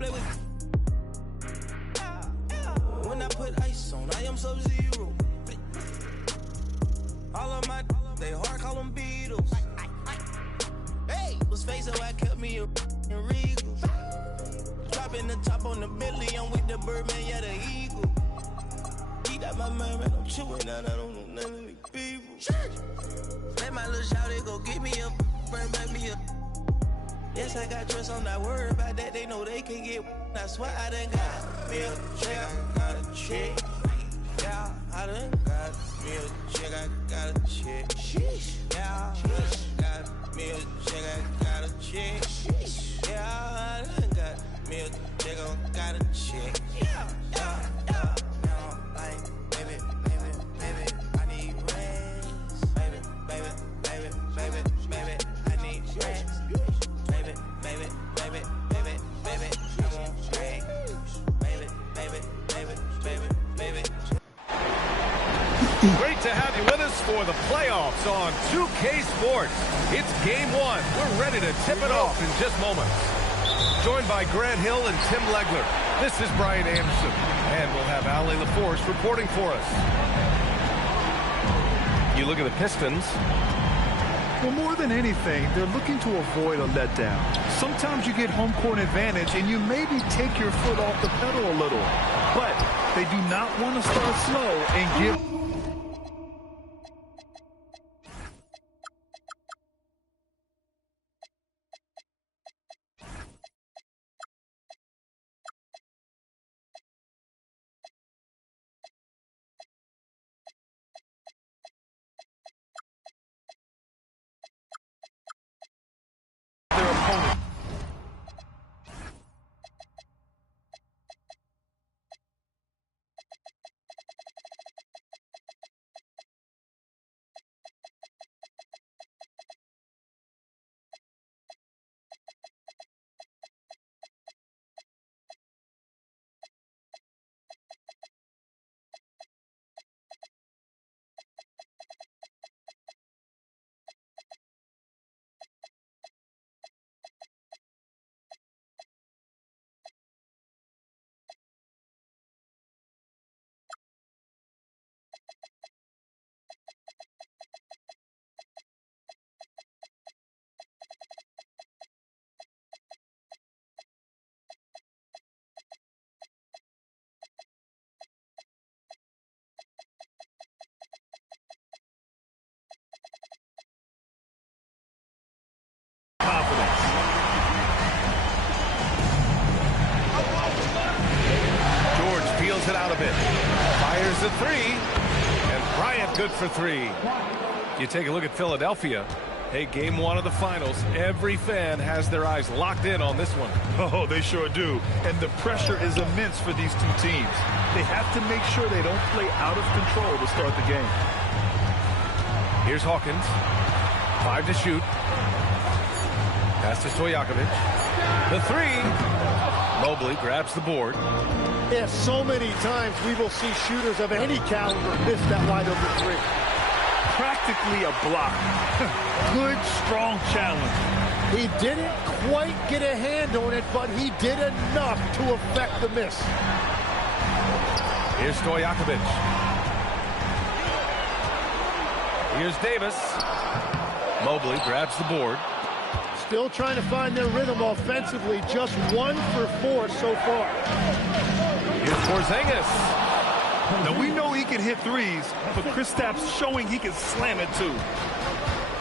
play with. When I put ice on, I am Sub-Zero. All of my, they hard call them Beatles. Hey, was facing why I kept me a Regal. Dropping the top on the Bentley, I'm with the Birdman, yeah, the Eagle. Eat out my mind, man, I'm chewing out, I don't know none of these people. Let my little shawty go get me up, bring back me up. Yes, I got trust, I'm not worried about that, they know they can get. I swear I done got me a check, I got a check. Yeah, I done got me a check, I got a check. Sheesh. Yeah, I done got me a check, I got a check. Sheesh. Yeah, I done got me a check, I got a check. Yeah, yeah, yeah. Now, like, baby, I need rest. Baby, I need rest. Baby, I want rest. Baby. Great to have you with us for the playoffs on 2K Sports. It's game one. We're ready to tip it off in just moments. Joined by Grant Hill and Tim Legler. This is Brian Anderson. And we'll have Ali LaForce reporting for us. You look at the Pistons. Well, more than anything, they're looking to avoid a letdown. Sometimes you get home court advantage and you maybe take your foot off the pedal a little. But they do not want to start slow and give... their opponent. It out a bit. Fires the three. And Bryant good for three. You take a look at Philadelphia. Hey, game one of the finals. Every fan has their eyes locked in on this one. Oh, they sure do. And the pressure is immense for these two teams. They have to make sure they don't play out of control to start the game. Here's Hawkins. 5 to shoot. Pass to Stojakovic. The three. Mobley grabs the board. Yeah, so many times we will see shooters of any caliber miss that wide open three. Practically a block. Good, strong challenge. He didn't quite get a hand on it, but he did enough to affect the miss. Here's Stojakovic. Here's Davis. Mobley grabs the board. Still trying to find their rhythm offensively. Just 1 for 4 so far. Here's Porzingis. Now, we know he can hit threes, but Kristaps showing he can slam it, too.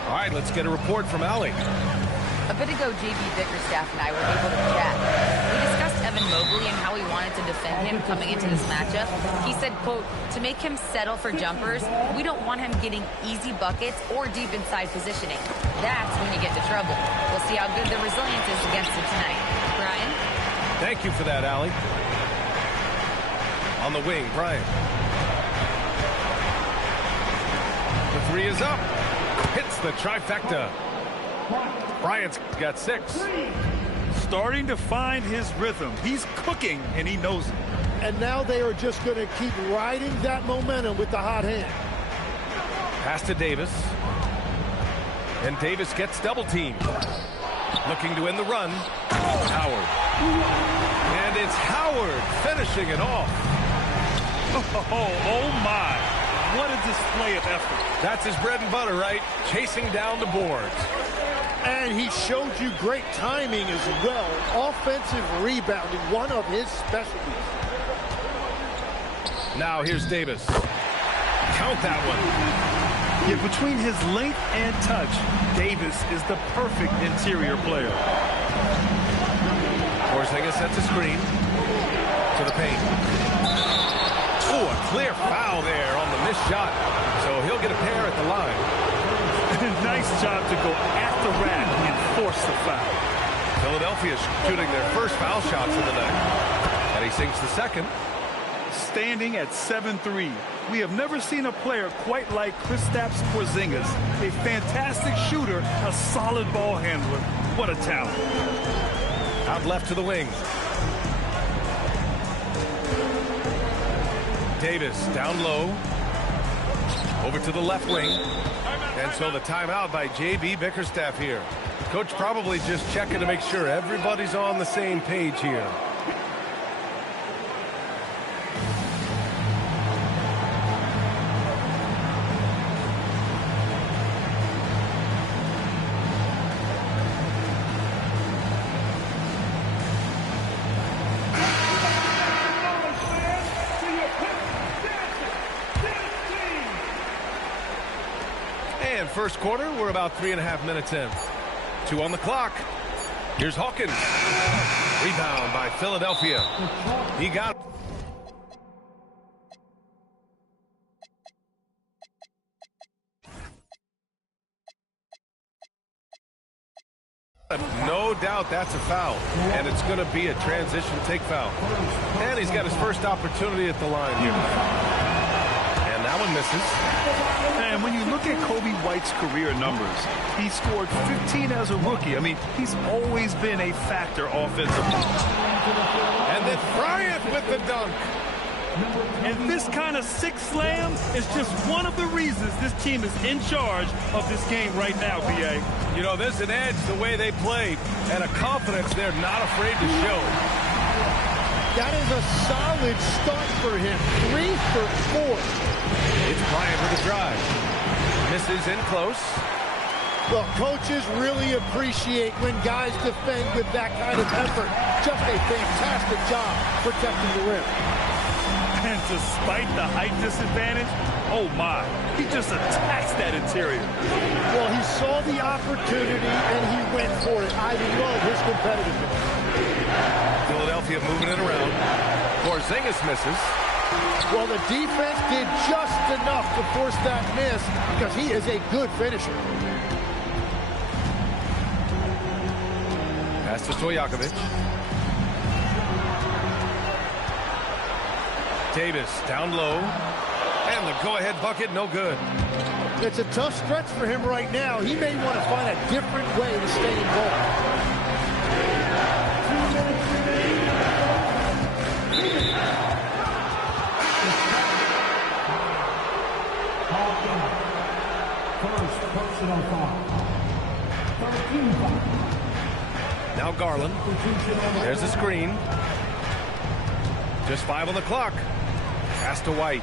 All right, let's get a report from Ali. A bit ago, JB Bickerstaff and I were able to chat. We discussed Evan Mobley and how we wanted to defend him coming into this matchup. He said, quote, to make him settle for jumpers, we don't want him getting easy buckets or deep inside positioning. That's when you get into trouble. We'll see how good the resilience is against him tonight. Brian? Thank you for that, Ali. On the wing, Brian. The three is up. Hits the trifecta. Bryant's got 6. Starting to find his rhythm. He's cooking, and he knows it. And now they are just going to keep riding that momentum with the hot hand. Pass to Davis. And Davis gets double teamed. Looking to end the run. Howard. Howard finishing it off. Oh my. What a display of effort. That's his bread and butter, right? Chasing down the boards. And he showed you great timing as well. Offensive rebounding, one of his specialties. Now here's Davis. Count that one. Yeah, between his length and touch, Davis is the perfect interior player. Porzingis sets a screen to the paint. Oh, a clear foul there on the missed shot. So he'll get a pair at the line. Nice job to go at the rack and force the foul. Philadelphia shooting their first foul shots of the night. And he sinks the second. Standing at 7-3. We have never seen a player quite like Kristaps Porzingis. A fantastic shooter, a solid ball handler. What a talent. Out left to the wing. Davis down low. Over to the left wing. And so the timeout by J.B. Bickerstaff here. Coach probably just checking to make sure everybody's on the same page here. First quarter, we're about 3.5 minutes in. 2 on the clock. Here's Hawkins. Rebound by Philadelphia. He got no doubt that's a foul, and it's going to be a transition take foul. And he's got his first opportunity at the line here. And that one misses. And when you look at Kobe White's career numbers, he scored 15 as a rookie. I mean, he's always been a factor offensively. And then Bryant with the dunk. And this kind of six slam is just one of the reasons this team is in charge of this game right now, B.A. You know, there's an edge the way they played and a confidence they're not afraid to show. That is a solid start for him. 3 for 4. It's Bryant with a drive. Misses in close. Well, coaches really appreciate when guys defend with that kind of effort. Just a fantastic job protecting the rim. And despite the height disadvantage, oh my, he just attacks that interior. Well, he saw the opportunity and he went for it. I love his competitiveness. Philadelphia moving it around. Porzingis misses. Well, the defense did just enough to force that miss because he is a good finisher. Pass to Stojakovic. Davis down low. And the go-ahead bucket, no good. It's a tough stretch for him right now. He may want to find a different way to stay involved. Now Garland. There's the screen. Just 5 on the clock. Pass to White.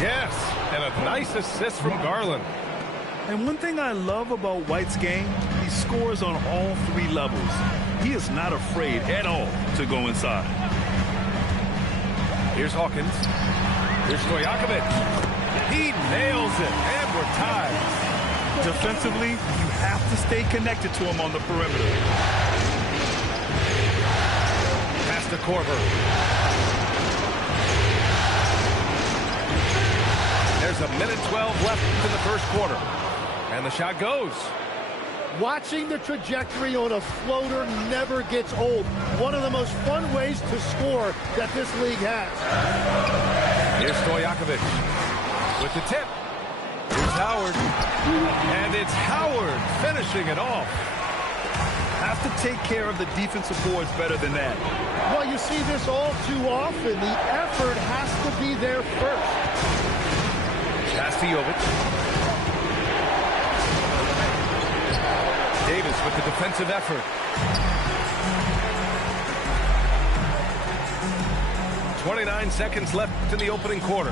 Yes, and a nice assist from Garland. And one thing I love about White's game, he scores on all 3 levels. He is not afraid at all to go inside. Here's Hawkins. Here's Stojakovic. He nails it, and we're tied. Defensively, you have to stay connected to him on the perimeter. Pass to Korver. There's 1:12 left in the first quarter. And the shot goes. Watching the trajectory on a floater never gets old. One of the most fun ways to score that this league has. Here's Stojakovic with the tip. Here's Howard. And it's Howard finishing it off. Have to take care of the defensive boards better than that. Well, you see this all too often. The effort has to be there first. Pass to Jovic. Davis with the defensive effort. 29 seconds left in the opening quarter.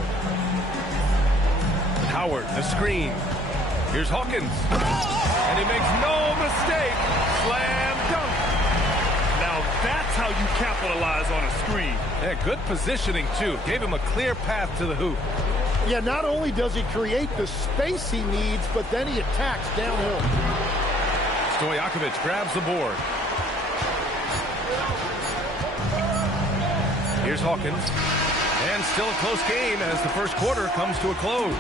Howard, the screen. Here's Hawkins. And he makes no mistake. Slam dunk. Now that's how you capitalize on a screen. Yeah, good positioning, too. Gave him a clear path to the hoop. Yeah, not only does he create the space he needs, but then he attacks downhill. Stojakovic grabs the board. Here's Hawkins. And still a close game as the first quarter comes to a close.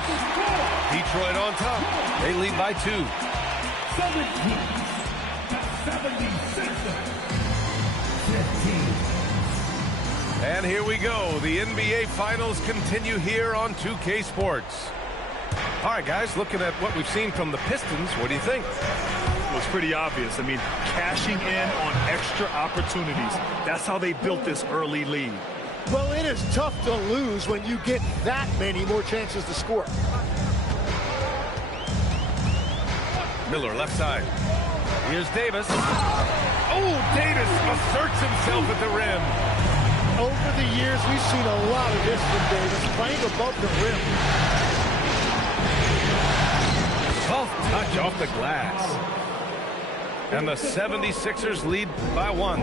Detroit on top. They lead by 2. 17-76. And here we go. The NBA Finals continue here on 2K Sports. All right, guys, looking at what we've seen from the Pistons, what do you think? Well, it's pretty obvious. I mean, cashing in on extra opportunities. That's how they built this early lead. Well, it is tough to lose when you get that many more chances to score. Miller, left side. Here's Davis. Oh, Davis asserts himself at the rim. Over the years, we've seen a lot of this from Davis, playing above the rim. Soft touch off the glass. And the 76ers lead by 1.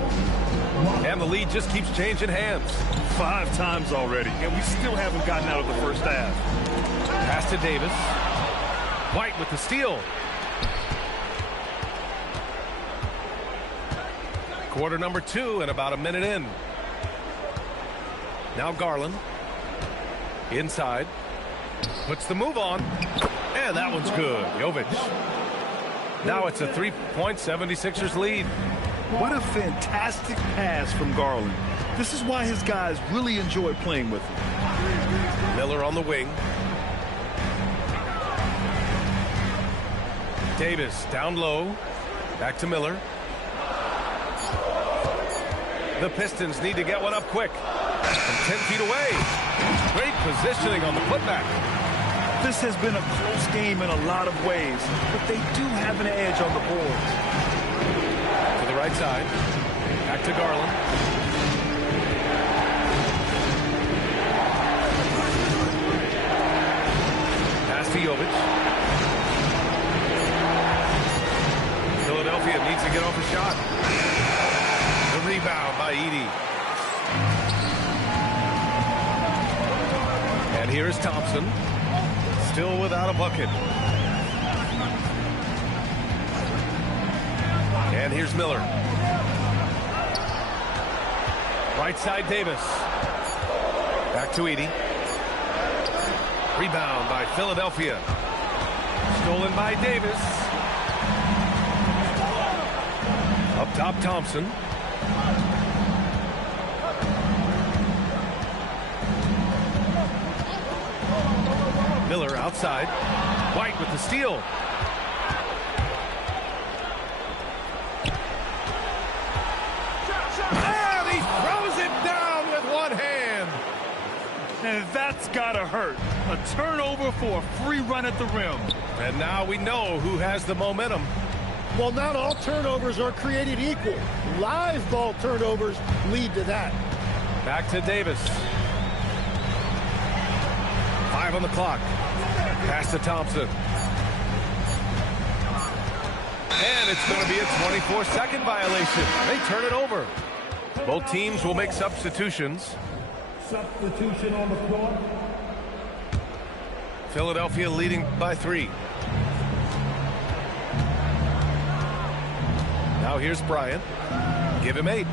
And the lead just keeps changing hands. 5 times already, and we still haven't gotten out of the first half. Pass to Davis. White with the steal. Quarter number 2 and about a minute in. Now Garland. Inside. Puts the move on. And that one's good. Jovic. Now it's a 3-point 76ers lead. What a fantastic pass from Garland. This is why his guys really enjoy playing with him. Miller on the wing. Davis down low. Back to Miller. The Pistons need to get one up quick. From 10 feet away. Great positioning on the putback. This has been a close game in a lot of ways, but they do have an edge on the boards. To the right side. Back to Garland. Pass to Jovic. Philadelphia needs to get off a shot. The rebound by Edey. And here is Thompson. Still without a bucket. And here's Miller. Right side Davis. Back to Edey. Rebound by Philadelphia. Stolen by Davis. Up top Thompson. Miller outside. White with the steal. And he throws it down with one hand. And that's gotta hurt. A turnover for a free run at the rim. And now we know who has the momentum. Well, not all turnovers are created equal. Live ball turnovers lead to that. Back to Davis. 5 on the clock. Pass to Thompson. And it's going to be a 24-second violation. They turn it over. Both teams will make substitutions. Substitution on the floor. Philadelphia leading by 3. Now here's Bryant. Give him 8.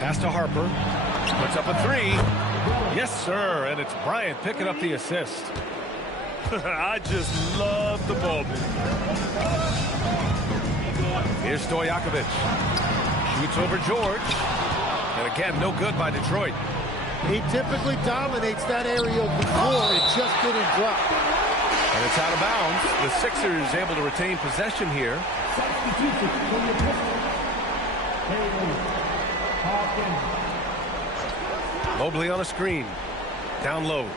Pass to Harper. Puts up a 3. Yes, sir. And it's Bryant picking up the assist. I just love the ball. Here's Stojakovic. Shoots over George. And again, no good by Detroit. He typically dominates that area of the floor. It just didn't drop. And it's out of bounds. The Sixers able to retain possession here. Mobley on a screen. Down low.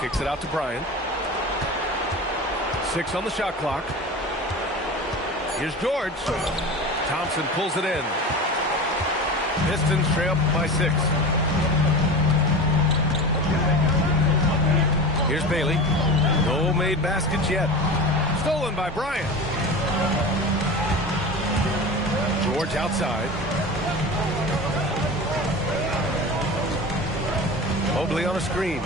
Kicks it out to Bryant. 6 on the shot clock. Here's George. Thompson pulls it in. Pistons trail by 6. Here's Bailey. No made baskets yet. Stolen by Bryant. George outside. Mobley on a screen.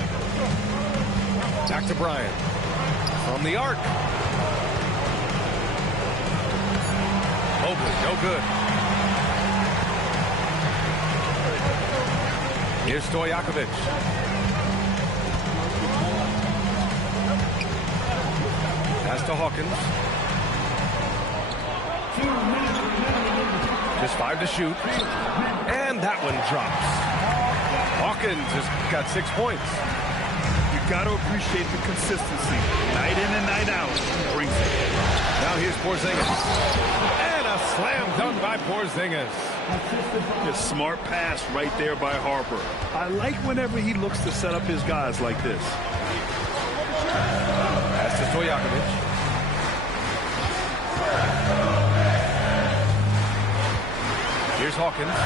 Back to Bryant. From the arc. Mobley, no good. Here's Stojakovic. Pass to Hawkins. Just 5 to shoot. And that one drops. Hawkins has got 6 points. You got to appreciate the consistency. Night in and night out. Brings it. Now here's Porzingis. And a slam dunk by Porzingis. A smart pass right there by Harper. I like whenever he looks to set up his guys like this. Pass to Stojakovic. Here's Hawkins.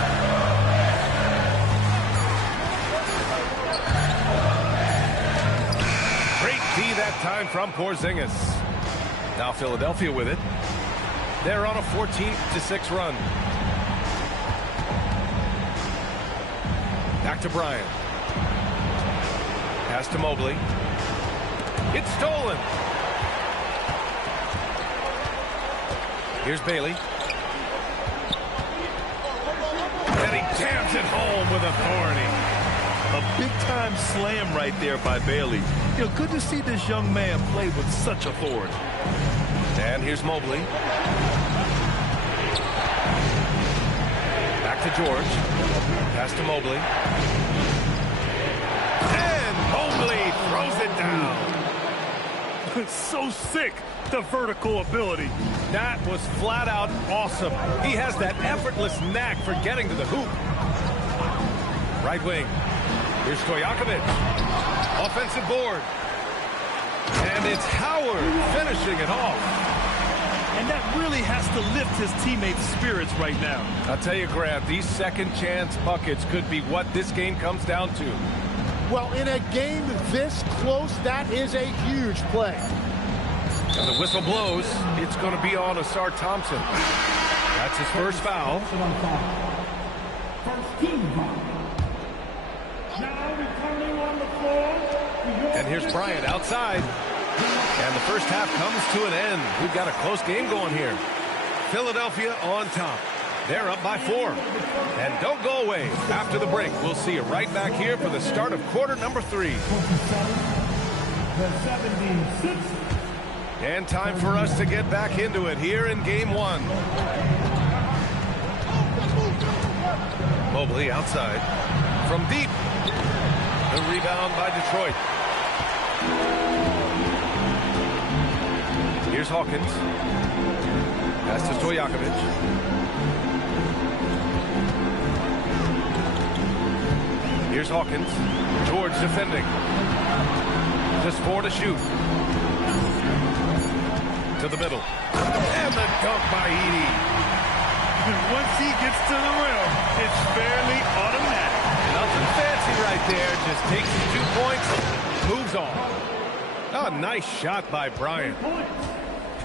Great D that time from Porzingis. Now Philadelphia with it. They're on a 14-6 run. Back to Bryant. Pass to Mobley. It's stolen. Here's Bailey. And he jams it home with authority. A big-time slam right there by Bailey. You know, good to see this young man play with such authority. And here's Mobley. Back to George. Pass to Mobley. And Mobley throws it down. It's so sick, the vertical ability. That was flat out awesome. He has that effortless knack for getting to the hoop. Right wing. Here's Stojakovic. Offensive board. And it's Howard finishing it off. And that really has to lift his teammates' spirits right now. I'll tell you, Grant, these second chance buckets could be what this game comes down to. Well, in a game this close, that is a huge play. And the whistle blows. It's going to be on Asar Thompson. That's his first foul. First team foul. Now returning on the floor. And here's Bryant outside. And the first half comes to an end. We've got a close game going here. Philadelphia on top. They're up by 4. And don't go away. After the break, we'll see you right back here for the start of quarter number 3. The 76. And time for us to get back into it here in game 1. Mobley outside. From deep. The rebound by Detroit. Here's Hawkins. Pass to Stojakovic. Here's Hawkins. George defending. Just 4 to shoot. To the middle. And the dunk by Edey. Once he gets to the rim, it's fairly automatic. Nothing fancy right there. Just takes his 2 points, moves on. Oh, nice shot by Bryant.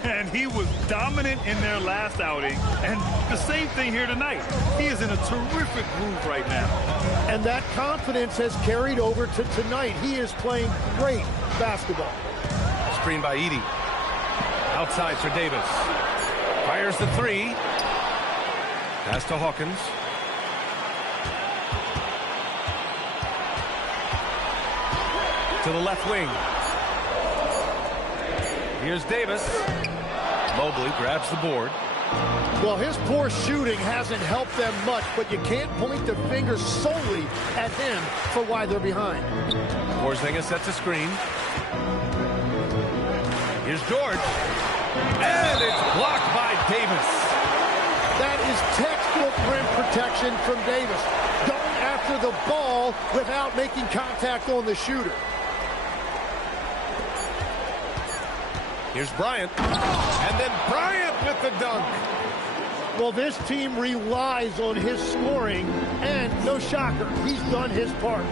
And he was dominant in their last outing. And the same thing here tonight. He is in a terrific groove right now. And that confidence has carried over to tonight. He is playing great basketball. Screen by Edey. Outside for Davis. Fires the 3. Pass to Hawkins. To the left wing. Here's Davis. Mobley grabs the board. Well, his poor shooting hasn't helped them much, but you can't point the finger solely at him for why they're behind. Porzingis sets a screen. Here's George. And it's blocked by Davis. That is textbook rim protection from Davis. Going after the ball without making contact on the shooter. Here's Bryant. And then Bryant with the dunk. Well, this team relies on his scoring, and no shocker, he's done his part.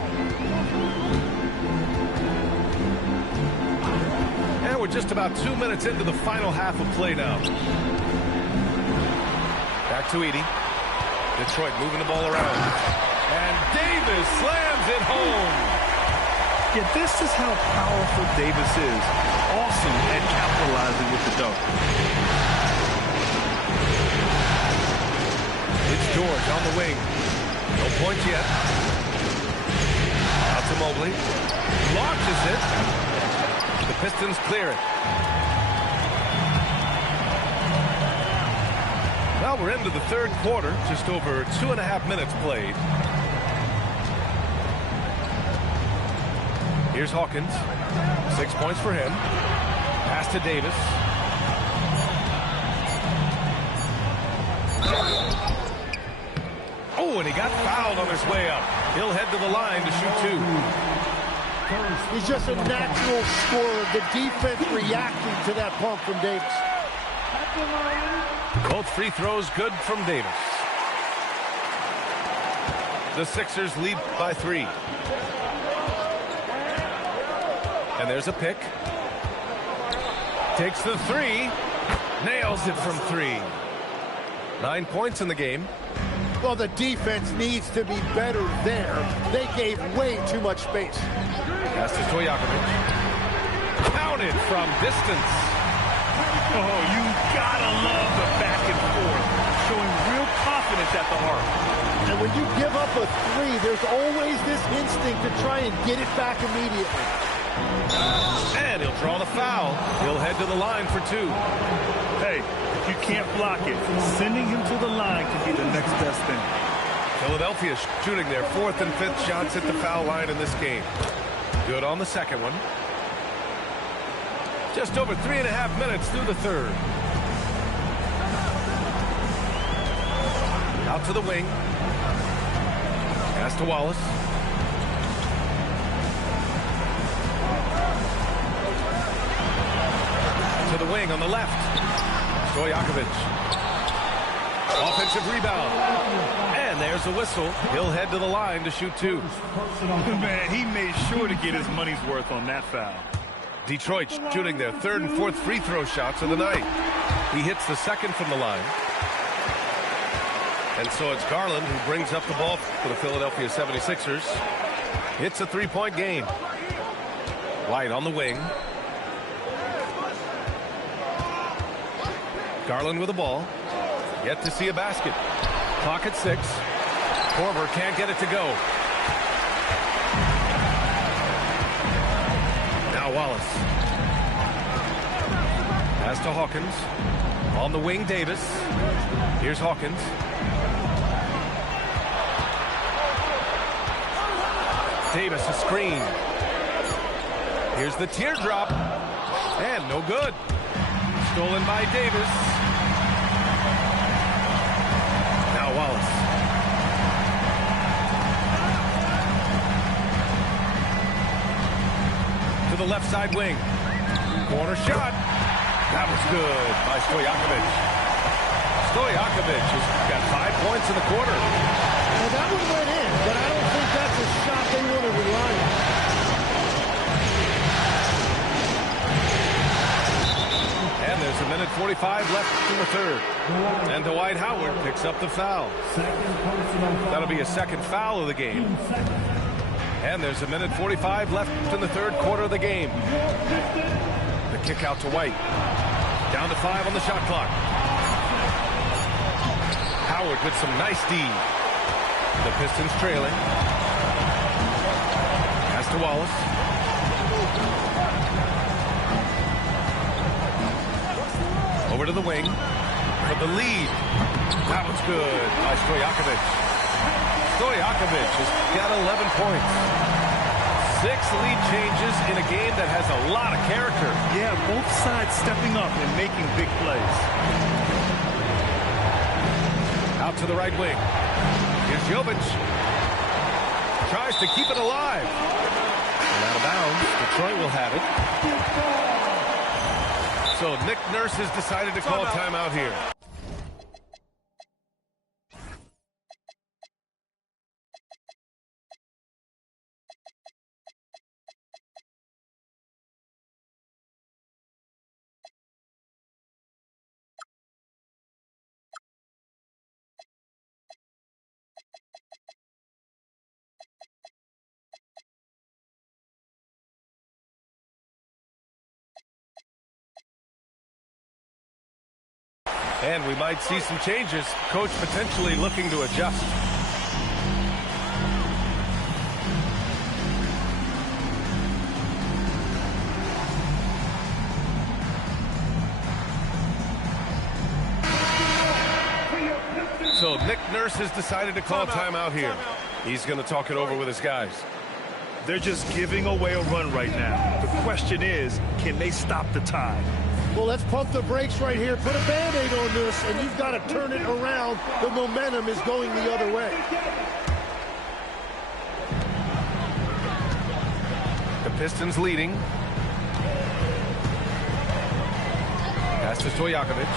And we're just about 2 minutes into the final half of play now. Back to Edey. Detroit moving the ball around. And Davis slams it home. Yeah, this is how powerful Davis is. Awesome at capitalizing with the dunk. It's George on the wing. No points yet. Out to Mobley. Launches it. The Pistons clear it. Well, we're into the third quarter. Just over 2.5 minutes played. Here's Hawkins. 6 points for him. Pass to Davis. Oh, and he got fouled on his way up. He'll head to the line to shoot 2. He's just a natural scorer. The defense reacting to that pump from Davis. Both free throws good from Davis. The Sixers lead by 3. And there's a pick. Takes the 3. Nails it from 3. 9 points in the game. Well, the defense needs to be better there. They gave way too much space. Pass to Stojakovic. Counted from distance. Oh, you gotta love the back and forth. Showing real confidence at the arc. And when you give up a 3, there's always this instinct to try and get it back immediately. And he'll draw the foul. He'll head to the line for 2. Hey, if you can't block it, sending him to the line can be the next best thing. Philadelphia shooting their 4th and 5th shots at the foul line in this game. Good on the second one. Just over 3.5 minutes through the third. Out to the wing. Pass to Wallace. To the wing on the left. Stojakovic. Offensive rebound. And there's the whistle. He'll head to the line to shoot 2. Man, he made sure to get his money's worth on that foul. Detroit shooting their 3rd and 4th free throw shots of the night. He hits the 2nd from the line. And so it's Garland who brings up the ball for the Philadelphia 76ers. It's a 3-point game. White on the wing. Garland with the ball. Yet to see a basket. Clock at 6. Korver can't get it to go. Now Wallace. Pass to Hawkins. On the wing, Davis. Here's Hawkins. Davis a screen. Here's the teardrop. And no good. Stolen by Davis. Now Wallace. To the left side wing. Corner shot. That was good by Stojakovic. Stojakovic has got 5 points in the quarter. Well, that one went in, but I don't think that's a shot they want to rely on. And there's a minute 45 left in the third. And Dwight Howard picks up the foul. That'll be a 2nd foul of the game. And there's a minute 45 left in the third quarter of the game. The kick out to White. Down to 5 on the shot clock. Howard with some nice D. The Pistons trailing. Pass to Wallace. Over to the wing for the lead. That was good by Stojakovic. Stojakovic has got 11 points. 6 lead changes in a game that has a lot of character. Yeah, both sides stepping up and making big plays. Out to the right wing. Here's Jovic. Tries to keep it alive. And out of bounds. Detroit will have it. So Nick Nurse has decided to call a timeout here. And we might see some changes. Coach potentially looking to adjust. So Nick Nurse has decided to call timeout here. He's going to talk it over with his guys. They're just giving away a run right now. The question is, can they stop the tide? Well, let's pump the brakes right here. Put a Band-Aid on this, and you've got to turn it around. The momentum is going the other way. The Pistons leading. Pass to Stojakovic.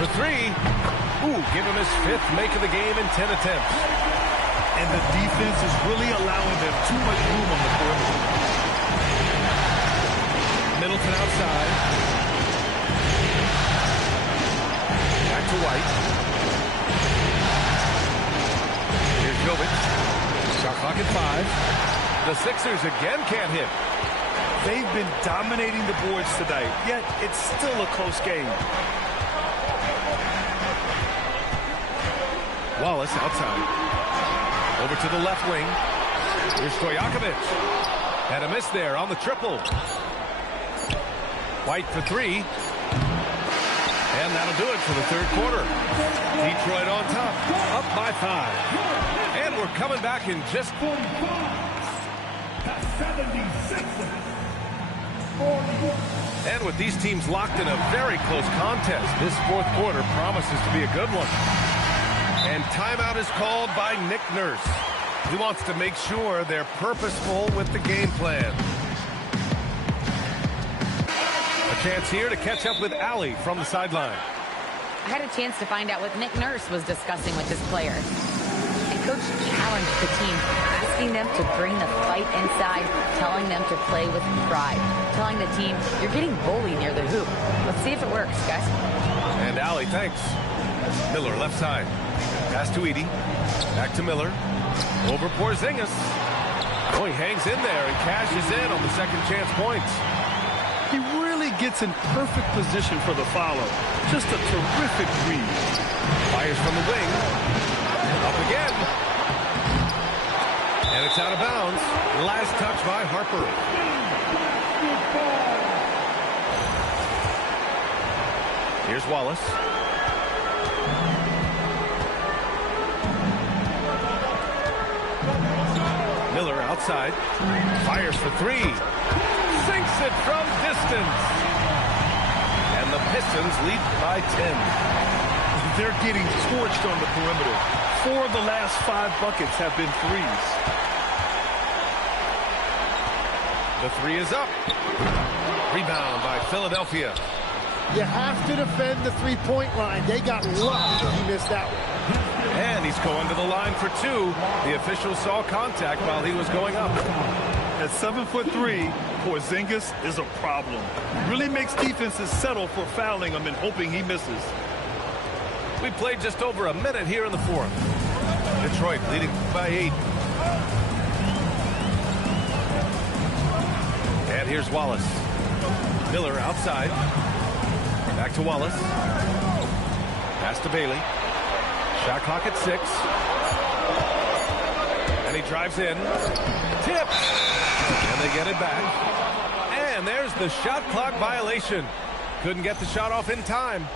For three. Ooh, give him his 5th make of the game in 10 attempts. And the defense is really allowing them too much room on the perimeter. Middleton outside. Back to White. Here's Jovic. Shot clock at 5. The Sixers again can't hit. They've been dominating the boards tonight, yet it's still a close game. Wallace outside. Over to the left wing. Here's Stojakovic. Had a miss there on the triple. White for 3. And that'll do it for the 3rd quarter. Detroit on top. Up by 5. And we're coming back in just 76. And with these teams locked in a very close contest, this 4th quarter promises to be a good one. And timeout is called by Nick Nurse. He wants to make sure they're purposeful with the game plan. A chance here to catch up with Allie from the sideline. I had a chance to find out what Nick Nurse was discussing with his players. And Coach challenged the team, asking them to bring the fight inside, telling them to play with pride, telling the team, you're getting bullied near the hoop. Let's see if it works, guys. And Allie, thanks. Miller left side. Pass to Edey. Back to Miller. Over Porzingis. Oh, he hangs in there and cashes in on the second chance points. He really gets in perfect position for the follow. Just a terrific read. Fires from the wing. Up again. And it's out of bounds. Last touch by Harper. Here's Wallace. Miller outside. Fires for 3. Sinks it from distance. And the Pistons lead by 10. They're getting torched on the perimeter. 4 of the last 5 buckets have been threes. The 3 is up. Rebound by Philadelphia. You have to defend the three-point line. They got lucky he missed that one. And he's going to the line for 2. The official saw contact while he was going up. At 7'3", Porzingis is a problem. Really makes defenses settle for fouling him and hoping he misses. We played just over a minute here in the 4th. Detroit leading by 8. And here's Wallace. Miller outside. Back to Wallace. Pass to Bailey. Shot clock at 6. And he drives in. Tipped. And they get it back. And there's the shot clock violation. Couldn't get the shot off in time.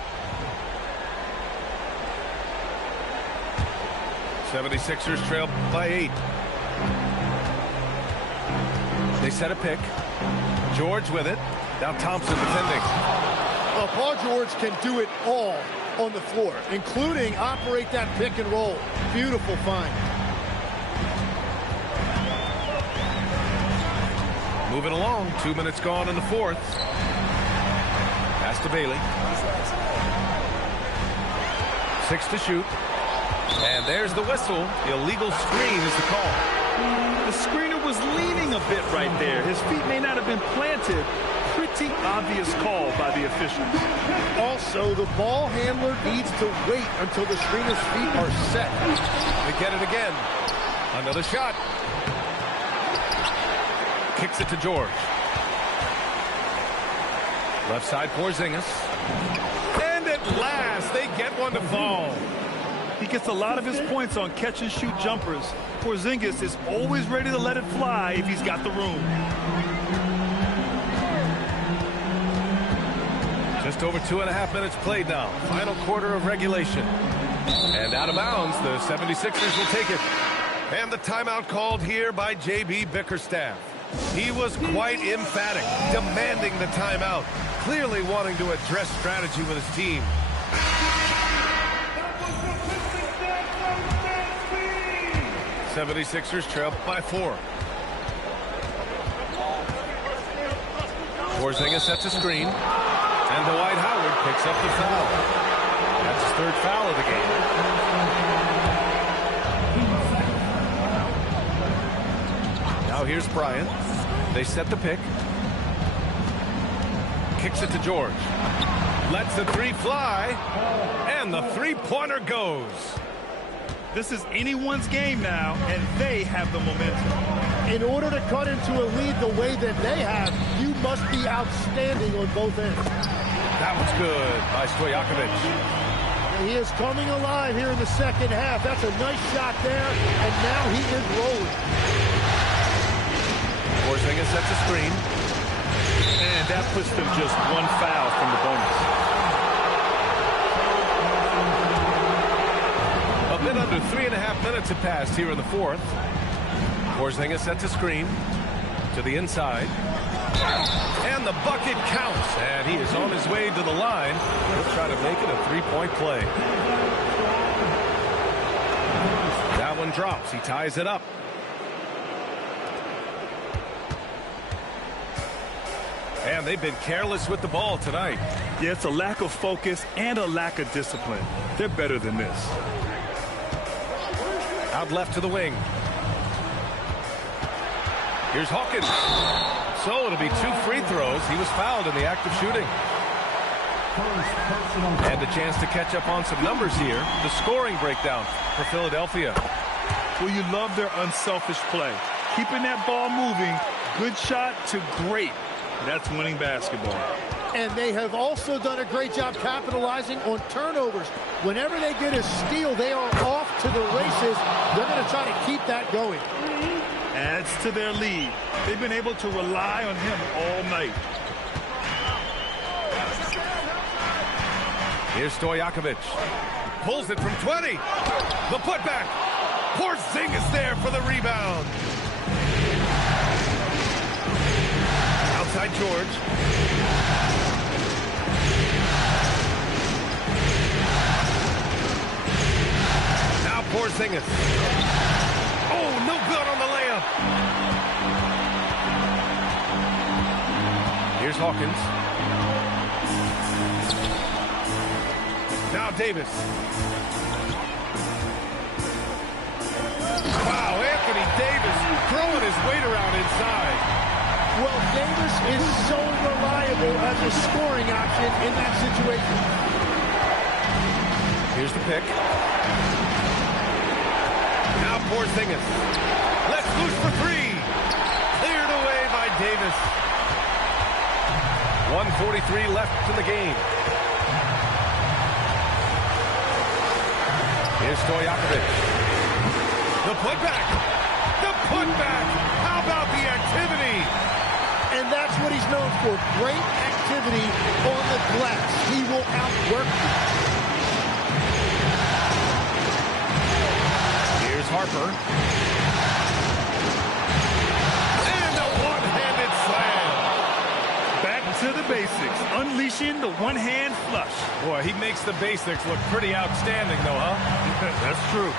76ers trail by 8. They set a pick. George with it. Now Thompson defending. Well, Paul George can do it all on the floor, including operate that pick and roll. Beautiful find. Moving along. 2 minutes gone in the 4th. Pass to Bailey. 6 to shoot. And there's the whistle. Illegal screen is the call. The screener was leaning a bit right there. His feet may not have been planted. Pretty obvious call by the official. Also, the ball handler needs to wait until the screener's feet are set. They get it again. Another shot. Kicks it to George. Left side Porzingis. And at last, they one to fall. He gets a lot of his points on catch-and-shoot jumpers. Porzingis is always ready to let it fly if he's got the room. Just over 2.5 minutes played now. Final quarter of regulation. And out of bounds, the 76ers will take it. And the timeout called here by J.B. Bickerstaff. He was quite emphatic, demanding the timeout, clearly wanting to address strategy with his team. The 76ers trail by 4. Porzingis sets a screen, and Dwight Howard picks up the foul. That's his 3rd foul of the game. Now here's Bryant. They set the pick. Kicks it to George. Lets the 3 fly. And the 3-pointer goes. This is anyone's game now, and they have the momentum. In order to cut into a lead the way that they have, you must be outstanding on both ends. That was good by Stojakovic. He is coming alive here in the second half. That's a nice shot there, and now he is rolling. Porzingis sets a screen. And that puts them just 1 foul from the bonus. A bit under 3.5 minutes have passed here in the 4th. Porzingis sets a screen to the inside. And the bucket counts. And he is on his way to the line. He'll try to make it a 3-point play. That one drops. He ties it up. And they've been careless with the ball tonight. Yeah, it's a lack of focus and a lack of discipline. They're better than this. Out left to the wing. Here's Hawkins. So it'll be 2 free throws. He was fouled in the act of shooting. And a chance to catch up on some numbers here. The scoring breakdown for Philadelphia. Well, you love their unselfish play. Keeping that ball moving, good shot to great. That's winning basketball. And they have also done a great job capitalizing on turnovers. Whenever they get a steal, they are off to the races. They're going to try to keep that going. Adds to their lead. They've been able to rely on him all night. Here's Stojakovic. Pulls it from 20. The putback. Porzingis there for the rebound. Outside George. Now Porzingis. Oh, no good on the layup. Here's Hawkins. Now Davis. Wow, Anthony Davis throwing his weight around inside. Well, Davis is so reliable as a scoring option in that situation. Here's the pick. Now Porzingis. Let's loose for 3. Cleared away by Davis. 1:43 left in the game. Here's Stojakovic. The putback. The putback. How about the activity? And that's what he's known for. Great activity on the glass. He will outwork you. Here's Harper. And a one-handed slam. Back to the basics. Unleashing the one-hand flush. Boy, he makes the basics look pretty outstanding, though, huh? That's true.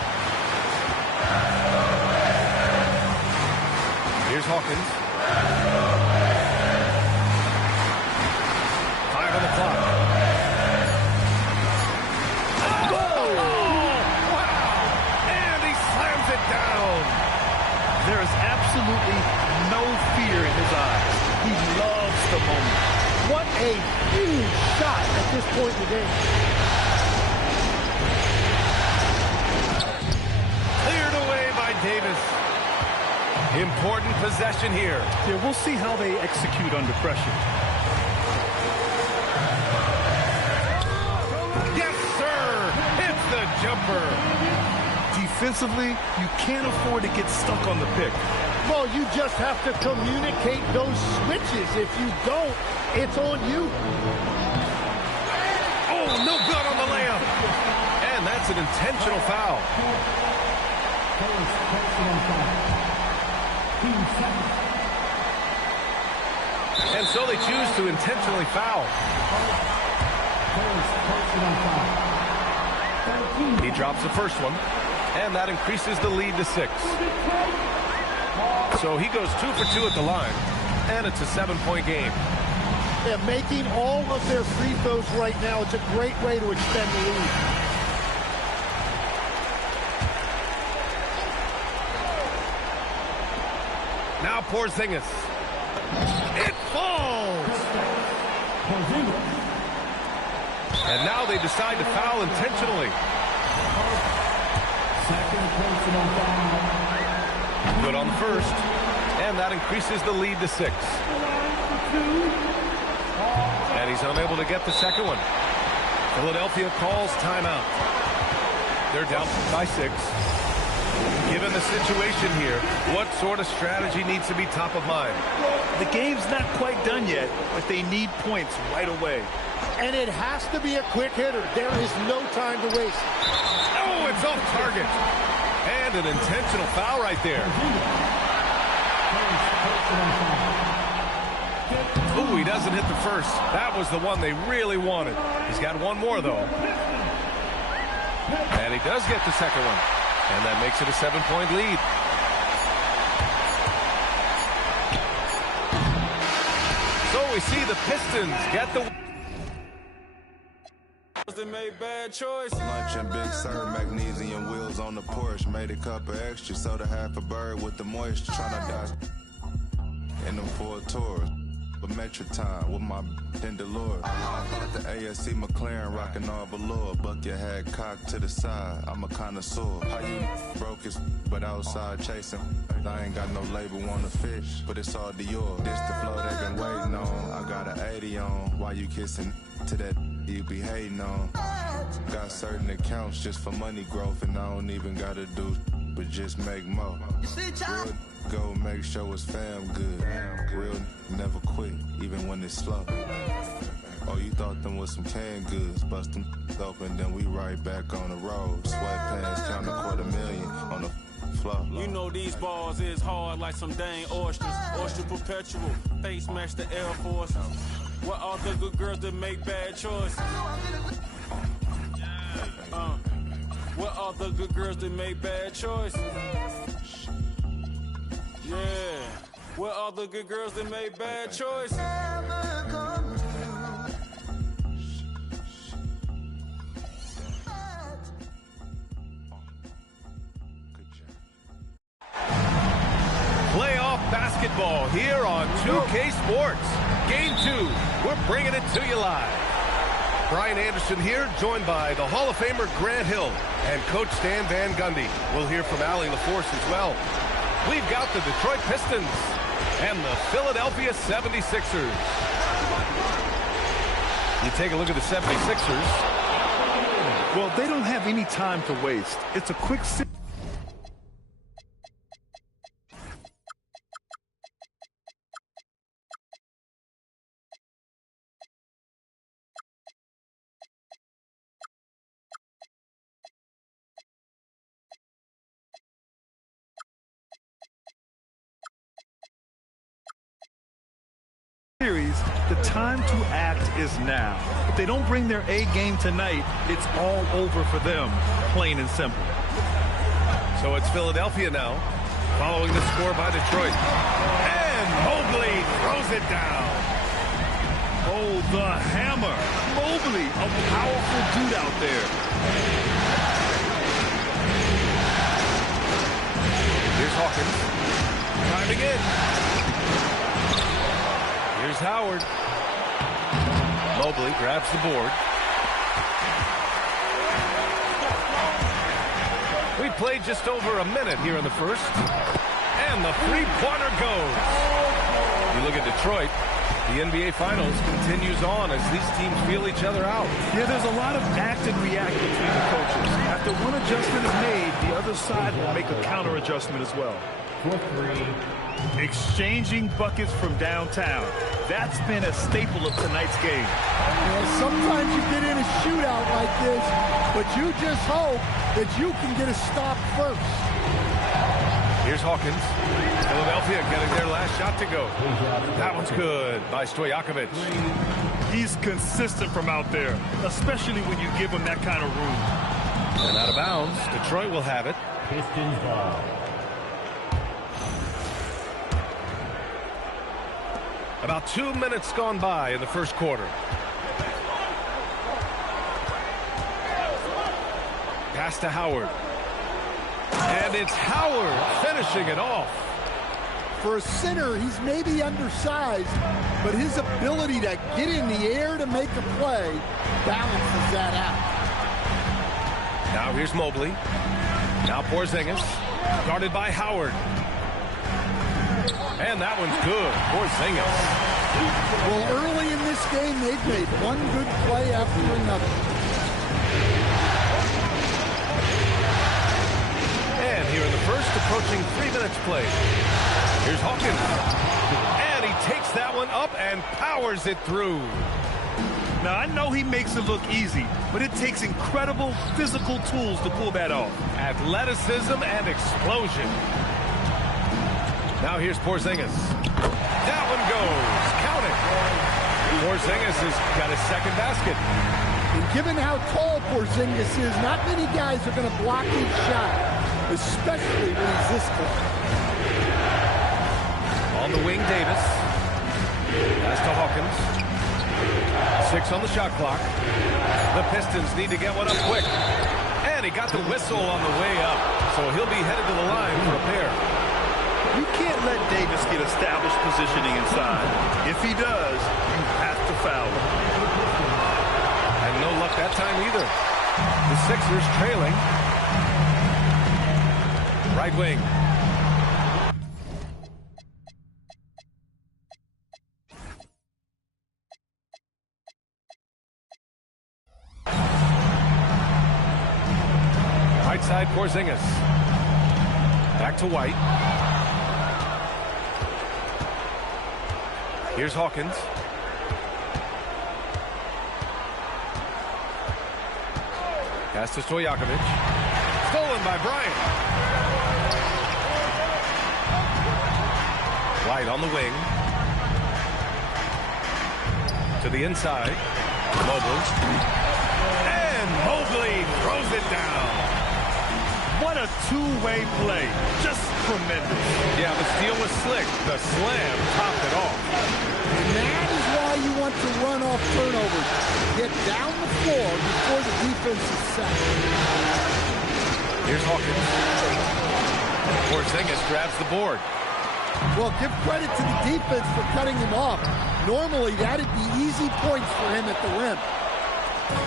Here's Hawkins. 5 on the clock. Oh, wow! And he slams it down. There is absolutely no fear in his eyes. He loves the moment. What a huge shot at this point in the game. Cleared away by Davis. Important possession here. Yeah, we'll see how they execute under pressure. Yes, sir! jumper. Defensively, you can't afford to get stuck on the pick. Well, you just have to communicate those switches. If you don't, it's on you. Oh, no good on the layup. And that's an intentional foul. And so they choose to intentionally foul. He drops the first one, and that increases the lead to 6. So he goes 2 for 2 at the line, and it's a 7-point game. Yeah, making all of their free throws right now, it's a great way to extend the lead. Now Porzingis. It falls! And now they decide to foul intentionally. Good on the first, and that increases the lead to 6. And he's unable to get the second one. Philadelphia calls timeout. They're down by 6. Given the situation here, what sort of strategy needs to be top of mind? The game's not quite done yet, but they need points right away. And it has to be a quick hitter. There is no time to waste. Oh, it's off target. And an intentional foul right there. Ooh, he doesn't hit the first. That was the one they really wanted. He's got one more, though. And he does get the second one. And that makes it a 7-point lead. So we see the Pistons get the... They made bad choice. Lunch and Big Sur, magnesium wheels on the Porsche. Made a cup of extra, soda half a bird with the moisture. Tryna dodge in them 4 tours. But Metro time with my Dendelore. I bought the ASC McLaren, rocking all velour. Bucket had cocked to the side. I'm a connoisseur. How you broke it, but outside chasing? I ain't got no label on the fish, but it's all Dior. This the flow they been waiting on. I got an 80 on. Why you kissing to that you be hating on? Got certain accounts just for money growth, and I don't even gotta do but just make more. Real go make sure it's fam good. Real never quit, even when it's slow. Oh, you thought them was some canned goods. Bust them open, then we right back on the road. Sweatpants, count $250,000 on the floor. You know these balls is hard like some dang oysters. Oyster perpetual, face match the Air Force. What are the good girls that make bad choices? What are the good girls that make bad choices? Yeah. What are the good girls that make bad choices? Playoff basketball here on 2K Sports. Game 2, we're bringing it to you live. Brian Anderson here, joined by the Hall of Famer Grant Hill and Coach Stan Van Gundy. We'll hear from Allie LaForce as well. We've got the Detroit Pistons and the Philadelphia 76ers. You take a look at the 76ers. Well, they don't have any time to waste. It's a quick... series, the time to act is now. If they don't bring their A game tonight, it's all over for them, plain and simple. So it's Philadelphia now, following the score by Detroit. And Mobley throws it down. Oh, the hammer. Mobley, a powerful dude out there. Here's Hawkins, timing in. Here's Howard. Mobley grabs the board. We played just over a minute here in the first. And the three-pointer goes. You look at Detroit. The NBA Finals continues on as these teams feel each other out. Yeah, there's a lot of act and react between the coaches. After one or adjustment is made, the other side will make a counter adjustment as well. Exchanging buckets from downtown. That's been a staple of tonight's game. Yeah, sometimes you get in a shootout like this, but you just hope that you can get a stop first. Here's Hawkins. Philadelphia getting their last shot to go. That one's good by Stojakovic. He's consistent from out there, especially when you give him that kind of room. And out of bounds, Detroit will have it. Pistons ball. About 2 minutes gone by in the first quarter. Pass to Howard. And it's Howard finishing it off. For a center, he's maybe undersized, but his ability to get in the air to make a play balances that out. Now here's Mobley. Now Porzingis. Guarded by Howard. And that one's good. Porzingis. Well, early in this game, they've made one good play after another. And here in the first, approaching 3 minutes played. Here's Hawkins. And he takes that one up and powers it through. Now, I know he makes it look easy, but it takes incredible physical tools to pull that off. Athleticism and explosion. Now here's Porzingis. That one goes. Count it. Porzingis has got his second basket. And given how tall Porzingis is, not many guys are going to block his shot, especially when he's this close. On the wing, Davis. Pass to Hawkins. 6 on the shot clock. The Pistons need to get one up quick. And he got the whistle on the way up, so he'll be headed to the line for a pair. You can't let Davis get established positioning inside. If he does, you have to foul him. And no luck that time either. The Sixers trailing. Right wing. Right side, Porzingis. Back to White. Here's Hawkins. Pass to Stojakovic. Stolen by Bryant. White on the wing. To the inside. Mobley. And Mobley throws it down. What a two-way play. Just tremendous. Yeah, the steal was slick. The slam topped it off. And that is why you want to run off turnovers. Get down the floor before the defense is set. Here's Hawkins. Porzingis grabs the board. Well, give credit to the defense for cutting him off. Normally, that'd be easy points for him at the rim.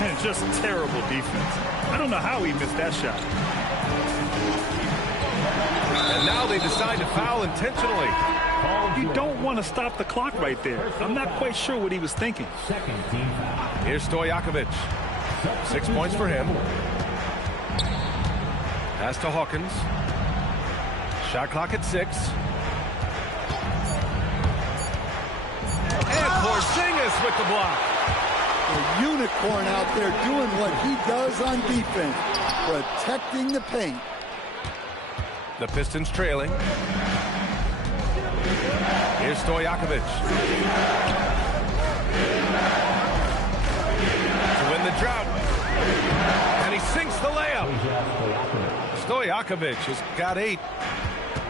And just terrible defense. I don't know how he missed that shot. And now they decide to foul intentionally. You don't want to stop the clock right there. I'm not quite sure what he was thinking. Here's Stojakovic. 6 points for him. Pass to Hawkins. Shot clock at 6. And Porzingis with the block. A unicorn out there doing what he does on defense, protecting the paint. The Pistons trailing. Here's Stojakovic. To win the drought. And he sinks the layup. Stojakovic has got 8.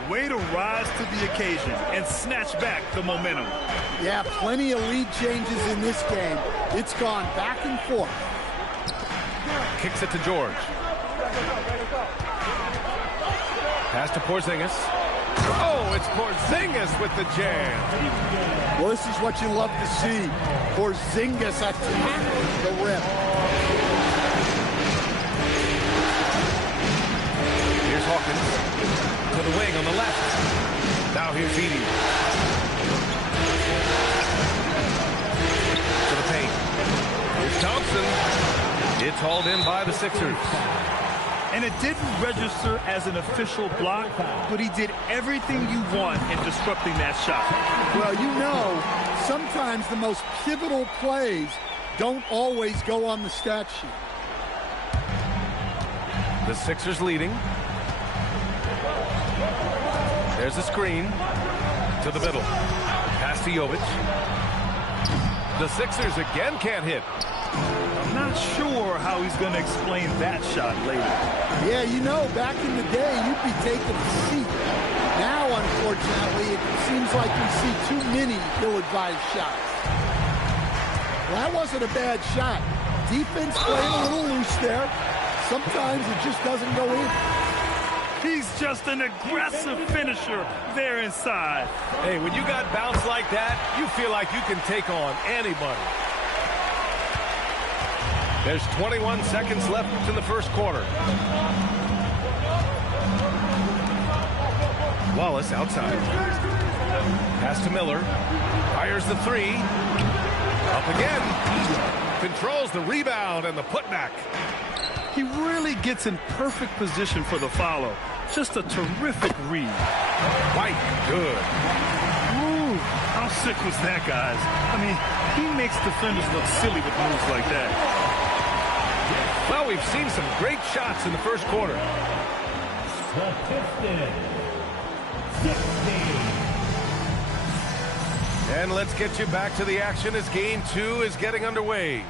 Way to rise to the occasion and snatch back the momentum. Yeah, plenty of lead changes in this game. It's gone back and forth. Kicks it to George. Pass to Porzingis. Oh, it's Porzingis with the jam. Well, this is what you love to see. Porzingis attacking the rim. Here's Hawkins. To the wing on the left. Now here's Edey. To the paint. Here's Thompson. It's hauled in by the Sixers. And it didn't register as an official block, but he did everything you want in disrupting that shot. Well, you know, sometimes the most pivotal plays don't always go on the stat sheet. The Sixers leading. There's a screen to the middle. Pass to Jovic. The Sixers again can't hit. I'm not sure how he's going to explain that shot later. Yeah, you know, back in the day, you'd be taking a seat. Now, unfortunately, it seems like we see too many ill-advised shots. Well, that wasn't a bad shot. Defense playing a little loose there. Sometimes it just doesn't go in. He's just an aggressive finisher there inside. Hey, when you got bounce like that, you feel like you can take on anybody. There's 21 seconds left in the first quarter. Wallace outside. Pass to Miller. Fires the three. Up again. Controls the rebound and the putback. He really gets in perfect position for the follow. Just a terrific read. White, good. Ooh, how sick was that, guys? I mean, he makes defenders look silly with moves like that. Well, we've seen some great shots in the first quarter. The Pistons, 16. And let's get you back to the action as game 2 is getting underway.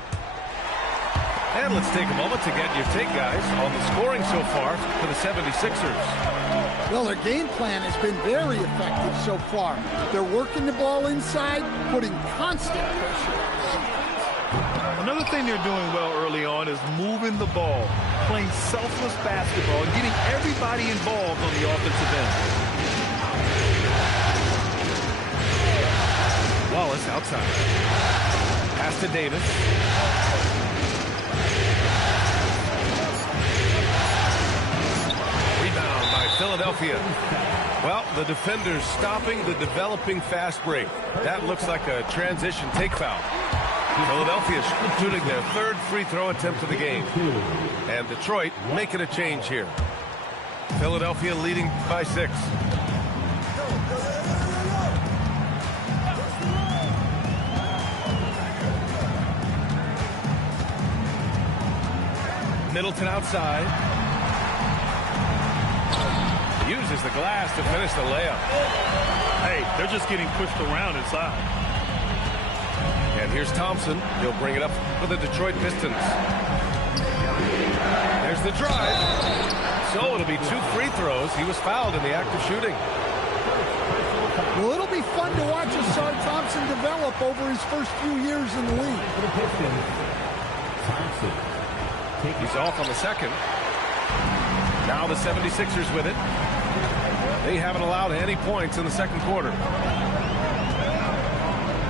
And let's take a moment to get your take, guys, on the scoring so far for the 76ers. Well, their game plan has been very effective so far. They're working the ball inside, putting constant pressure. Another thing they're doing well early on is moving the ball, playing selfless basketball, and getting everybody involved on the offensive end. Wallace outside. Pass to Davis. Rebound by Philadelphia. Well, the defenders stopping the developing fast break. That looks like a transition take foul. Philadelphia shooting their third free throw attempt of the game. And Detroit making a change here. Philadelphia leading by 6. Middleton outside. Uses the glass to finish the layup. Hey, they're just getting pushed around inside. And here's Thompson. He'll bring it up for the Detroit Pistons. There's the drive. So it'll be 2 free throws. He was fouled in the act of shooting. Well, it'll be fun to watch Asar Thompson develop over his first few years in the league. He's off on the second. Now the 76ers with it. They haven't allowed any points in the second quarter.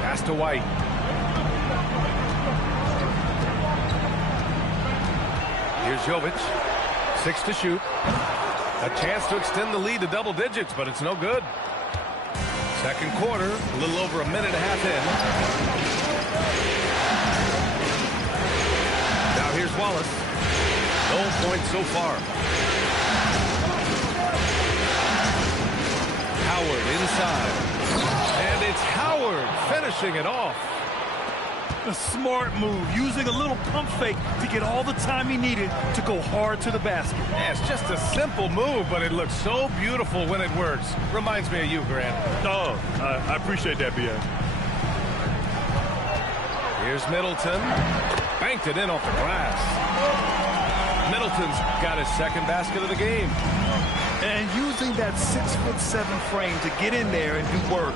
Pass to White. Here's Jovic. 6 to shoot. A chance to extend the lead to double digits, but it's no good. Second quarter, a little over a minute and a half in. Now here's Wallace. No points so far. Howard inside. And it's Howard finishing it off. A smart move, using a little pump fake to get all the time he needed to go hard to the basket. Yeah, it's just a simple move, but it looks so beautiful when it works. Reminds me of you, Grant. Oh, I appreciate that, B.A. Here's Middleton. Banked it in off the glass. Middleton's got his second basket of the game. And using that 6'7" frame to get in there and do work,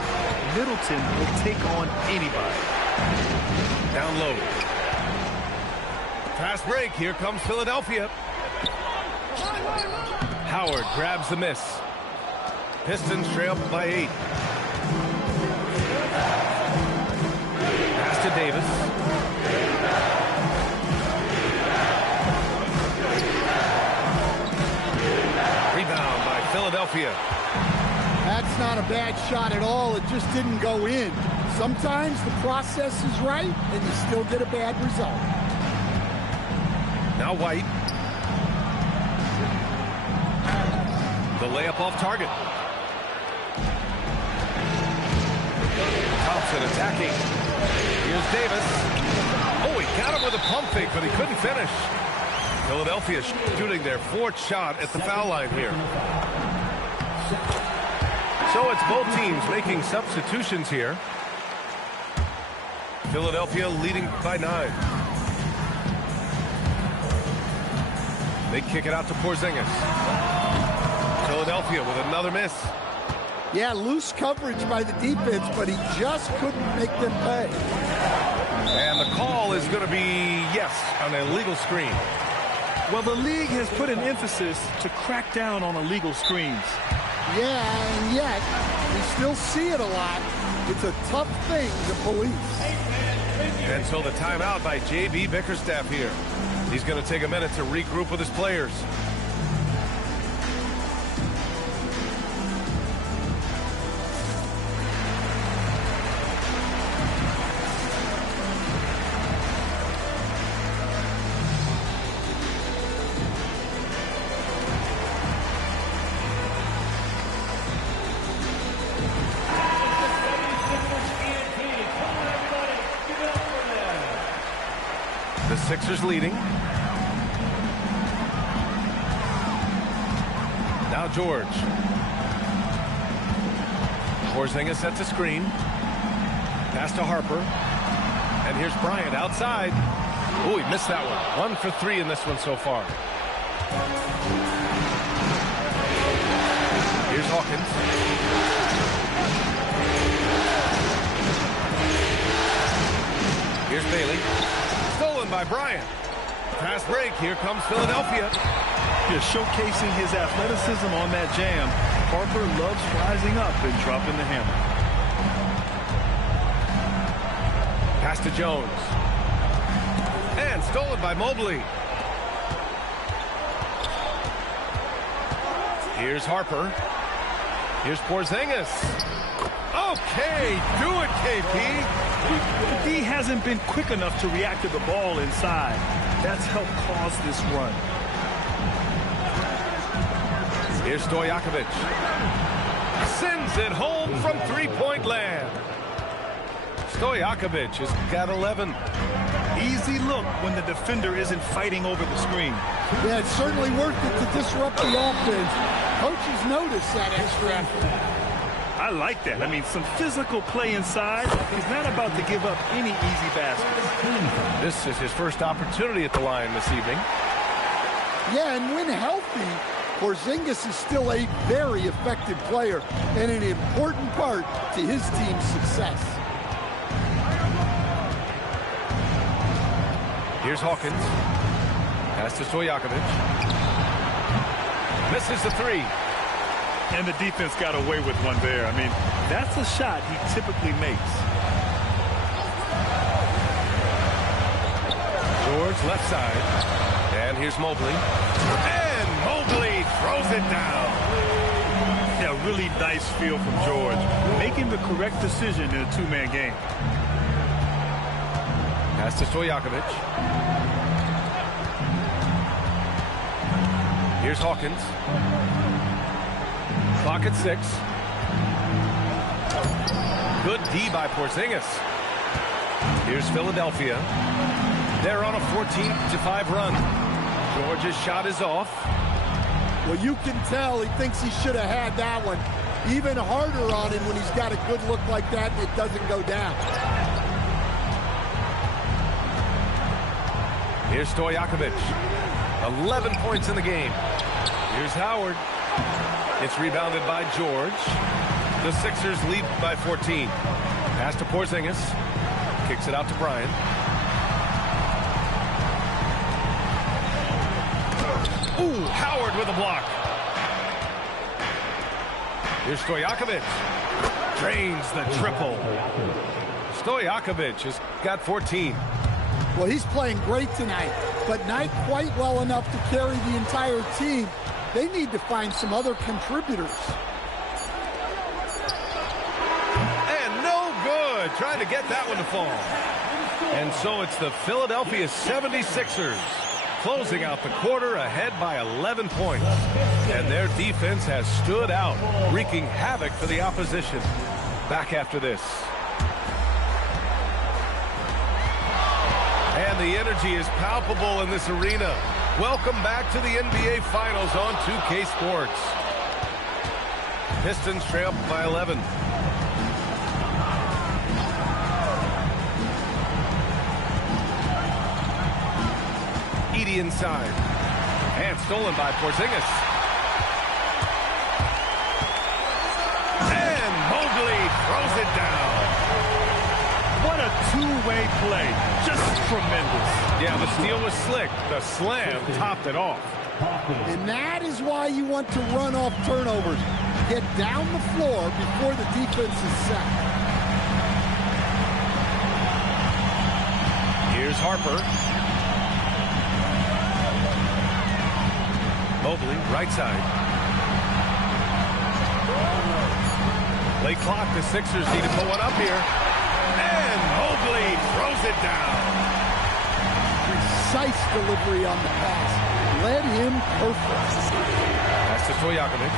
Middleton will take on anybody. Down low. Fast break. Here comes Philadelphia. Howard grabs the miss. Pistons trail by 8. Pass to Davis. Rebound by Philadelphia. That's not a bad shot at all. It just didn't go in. Sometimes the process is right, and you still get a bad result. Now White. layup off target. Thompson attacking. Here's Davis. Oh, he got him with a pump fake, but he couldn't finish. Philadelphia shooting their 4th shot at the foul line here. So it's both teams making substitutions here. Philadelphia leading by 9. They kick it out to Porzingis. Philadelphia with another miss. Yeah, loose coverage by the defense, but he just couldn't make them pay. And the call is going to be, yes, an illegal screen. Well, the league has put an emphasis to crack down on illegal screens. Yeah, and yet, we still see it a lot. It's a tough thing to police. And so the timeout by J.B. Bickerstaff here. He's going to take a minute to regroup with his players. The Sixers leading. Now George. Porzingis sets a screen. Pass to Harper. And here's Bryant outside. Oh, he missed that one. 1 for 3 in this one so far. Here's Hawkins. Here's Bailey. Stolen by Bryant. Fast break. Here comes Philadelphia. Just showcasing his athleticism on that jam. Harper loves rising up and dropping the hammer. Pass to Jones. And stolen by Mobley. Here's Harper. Here's Porzingis. Okay, do it, KP. The D hasn't been quick enough to react to the ball inside. That's helped cause this run. Here's Stojakovic. Sends it home from three-point land. Stojakovic has got 11. Easy look when the defender isn't fighting over the screen. Yeah, it's certainly worth it to disrupt the offense. Coaches notice that extra effort. I like that. I mean, some physical play inside. He's not about to give up any easy baskets. This is his first opportunity at the line this evening. Yeah, and when healthy, Porzingis is still a very effective player and an important part to his team's success. Here's Hawkins. Pass to Stojakovic. Misses the three. And the defense got away with one there. I mean, that's a shot he typically makes. George left side. And here's Mobley. And Mobley throws it down. Yeah, really nice feel from George. Making the correct decision in a two-man game. Pass to Stojakovic. Here's Hawkins. Clock at 6. Good D by Porzingis. Here's Philadelphia. They're on a 14-5 run. George's shot is off. Well, you can tell he thinks he should have had that one. Even harder on him when he's got a good look like that and it doesn't go down. Here's Stojakovic. 11 points in the game. Here's Howard. It's rebounded by George. The Sixers lead by 14. Pass to Porzingis. Kicks it out to Bryant. Ooh, Howard with a block. Here's Stojakovic. Drains the triple. Stojakovic has got 14. Well, he's playing great tonight, but not quite well enough to carry the entire team. They need to find some other contributors. And no good. Trying to get that one to fall. And so it's the Philadelphia 76ers closing out the quarter ahead by 11 points. And their defense has stood out, wreaking havoc for the opposition. Back after this. And the energy is palpable in this arena. Welcome back to the NBA Finals on 2K Sports. Pistons trail by 11. Edey inside. And stolen by Porzingis. And Mobley throws it down. What a two-way play. Just tremendous. Yeah, the steal was slick. The slam topped it off. And that is why you want to run off turnovers. Get down the floor before the defense is set. Here's Harper. Mobley, right side. Late clock, the Sixers need to put one up here. And Mobley throws it down. Precise delivery on the pass. Led him perfect. That's to Stojakovic.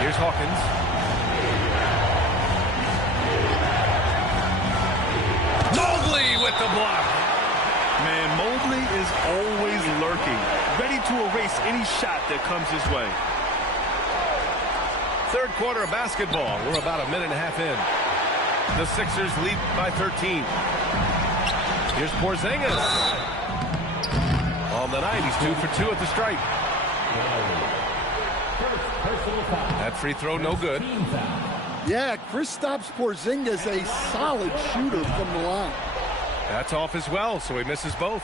Here's Hawkins. Mobley with the block. Man, Mobley is always lurking, ready to erase any shot that comes his way. Third quarter of basketball. We're about a minute and a half in. The Sixers lead by 13. Here's Porzingis. On the night, he's 2 for 2 at the stripe. That free throw, no good. Yeah, Kristaps Porzingis, a solid shooter from the line. That's off as well, so he misses both.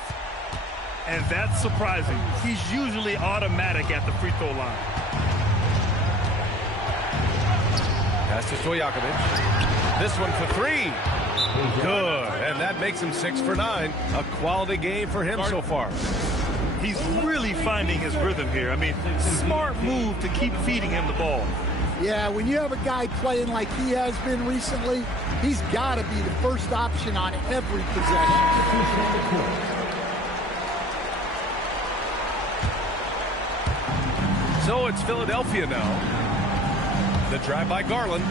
And that's surprising. He's usually automatic at the free throw line. Pass to Stojakovic. This one for 3. Good, and that makes him 6 for 9. A quality game for him so far. He's really finding his rhythm here. I mean, smart move to keep feeding him the ball. Yeah, when you have a guy playing like he has been recently, he's got to be the first option on every possession. So it's Philadelphia now. The drive by Garland.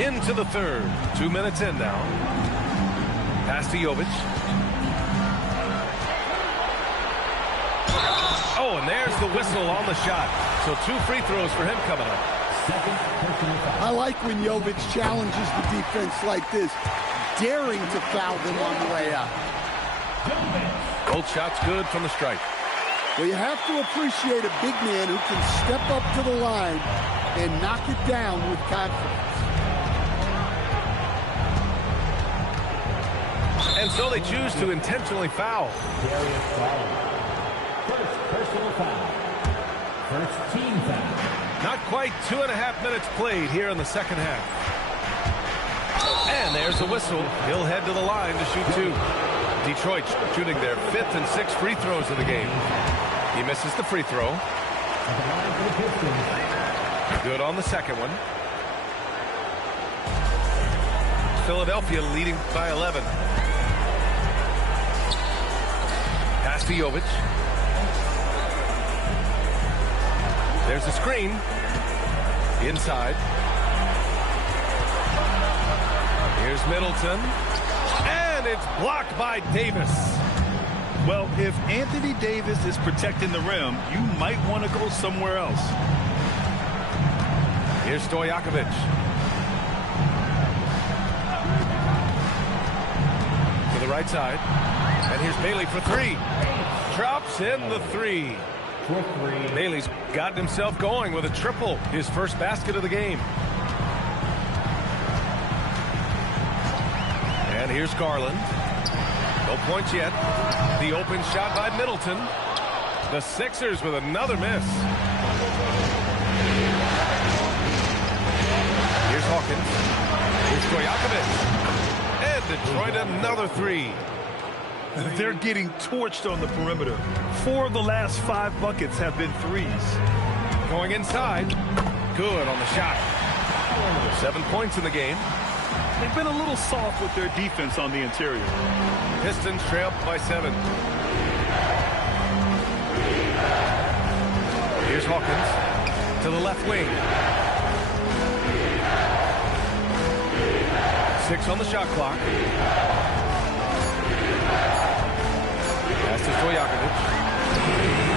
Into the third. 2 minutes in now. Pass to Jovic. Oh, and there's the whistle on the shot. So 2 free throws for him coming up. I like when Jovic challenges the defense like this, daring to foul them on the way out. Both shots good from the stripe. Well, you have to appreciate a big man who can step up to the line and knock it down with confidence. And so they choose to intentionally foul. First personal foul. First team foul. Not quite 2.5 minutes played here in the second half. And there's the whistle. He'll head to the line to shoot 2. Detroit shooting their 5th and 6th free throws of the game. He misses the free throw. Good on the second one. Philadelphia leading by 11. Pass to Jovic. There's a screen. Inside. Here's Middleton. And it's blocked by Davis. Well, if Anthony Davis is protecting the rim, you might want to go somewhere else. Here's Stojakovic. To the right side. And here's Bailey for 3. Drops in the 3. Bailey's gotten himself going with a triple. His first basket of the game. And here's Garland. No points yet. The open shot by Middleton. The Sixers with another miss. Here's Hawkins. Here's Stojakovic. And Detroit another 3. They're getting torched on the perimeter. 4 of the last 5 buckets have been threes. Going inside. Good on the shot. 7 points in the game. They've been a little soft with their defense on the interior. Pistons trail by 7. Here's Hawkins to the left wing. 6 on the shot clock. Pass to Stojakovic.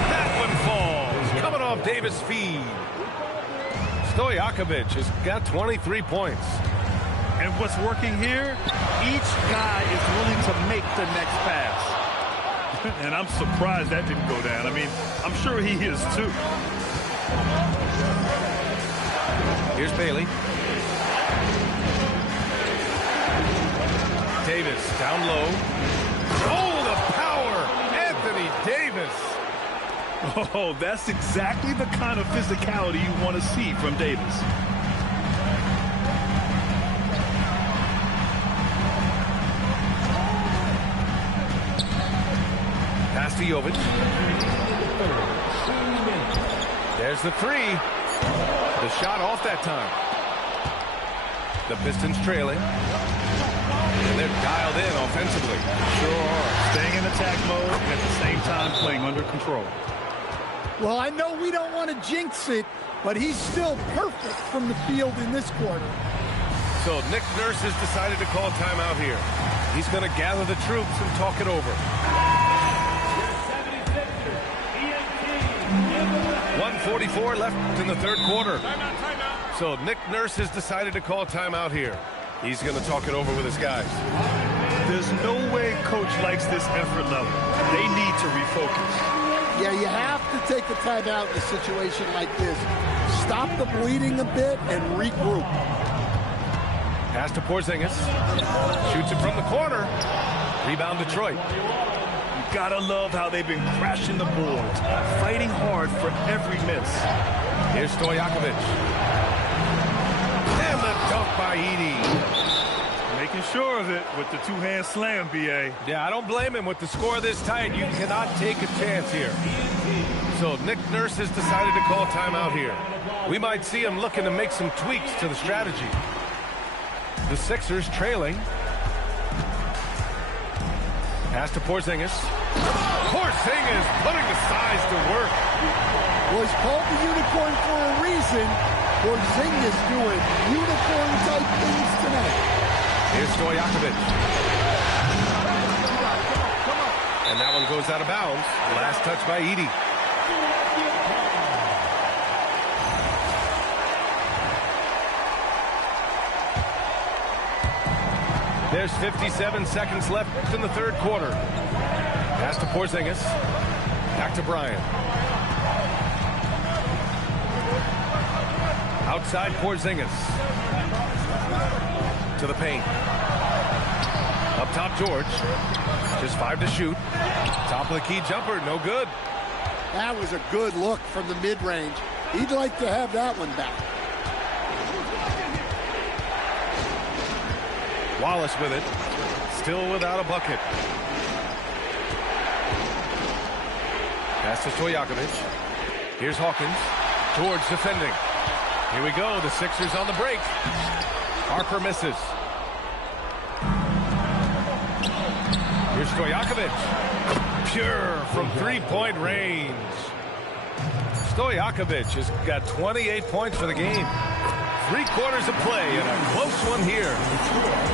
That one falls. Coming off Davis' feed. Stojakovic has got 23 points. And what's working here, each guy is willing to make the next pass. And I'm surprised that didn't go down. I mean, I'm sure he is too. Here's Bailey. Davis down low. Oh, the power! Anthony Davis. Oh, that's exactly the kind of physicality you want to see from Davis. Pass to Jovic. There's the 3. The shot off that time. The Pistons trailing. And they're dialed in offensively. Sure are. Staying in attack mode and at the same time playing under control. Well, I know we don't want to jinx it, but he's still perfect from the field in this quarter. So Nick Nurse has decided to call timeout here. He's going to gather the troops and talk it over. 1:44 left in the third quarter. So Nick Nurse has decided to call timeout here. He's going to talk it over with his guys. There's no way coach likes this effort level. They need to refocus. Yeah, you have to take a timeout in a situation like this. Stop the bleeding a bit and regroup. Pass to Porzingis. Shoots it from the corner. Rebound Detroit. You gotta love how they've been crashing the boards, fighting hard for every miss. Here's Stojakovic. And the dunk by Edey. Making sure of it with the two-hand slam, B.A. Yeah, I don't blame him. With the score this tight, you cannot take a chance here. So Nick Nurse has decided to call timeout here. We might see him looking to make some tweaks to the strategy. The Sixers trailing. Pass to Porzingis. Porzingis putting the size to work. Was called the unicorn for a reason. Porzingis doing unicorn-type things tonight. Here's Stojakovic. And that one goes out of bounds. Last touch by Edey. There's 57 seconds left in the third quarter. Pass to Porzingis. Back to Bryant. Outside Porzingis. To the paint. Up top George. Just 5 to shoot. Top of the key jumper. No good. That was a good look from the mid-range. He'd like to have that one back. Wallace with it. Still without a bucket. Pass to Stojakovic. Here's Hawkins. George defending. Here we go. The Sixers on the break. Harper misses. Here's Stojakovic. Pure from three-point range. Stojakovic has got 28 points for the game. 3 quarters of play and a close one here.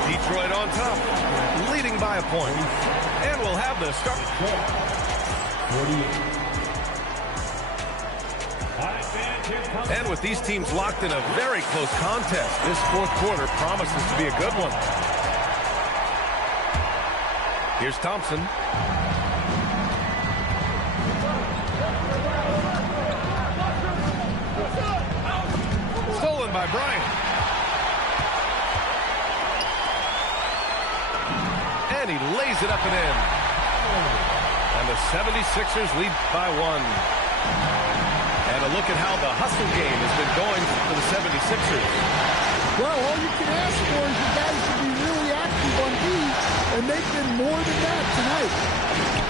Detroit on top, leading by a point. And we'll have the start. And with these teams locked in a very close contest, this fourth quarter promises to be a good one. Here's Thompson. Stolen by Bryant. And he lays it up and in. And the 76ers lead by 1. And a look at how the hustle game has been going for the 76ers. Well, all you can ask for is you guys to be really active on D, and they've been more than that tonight.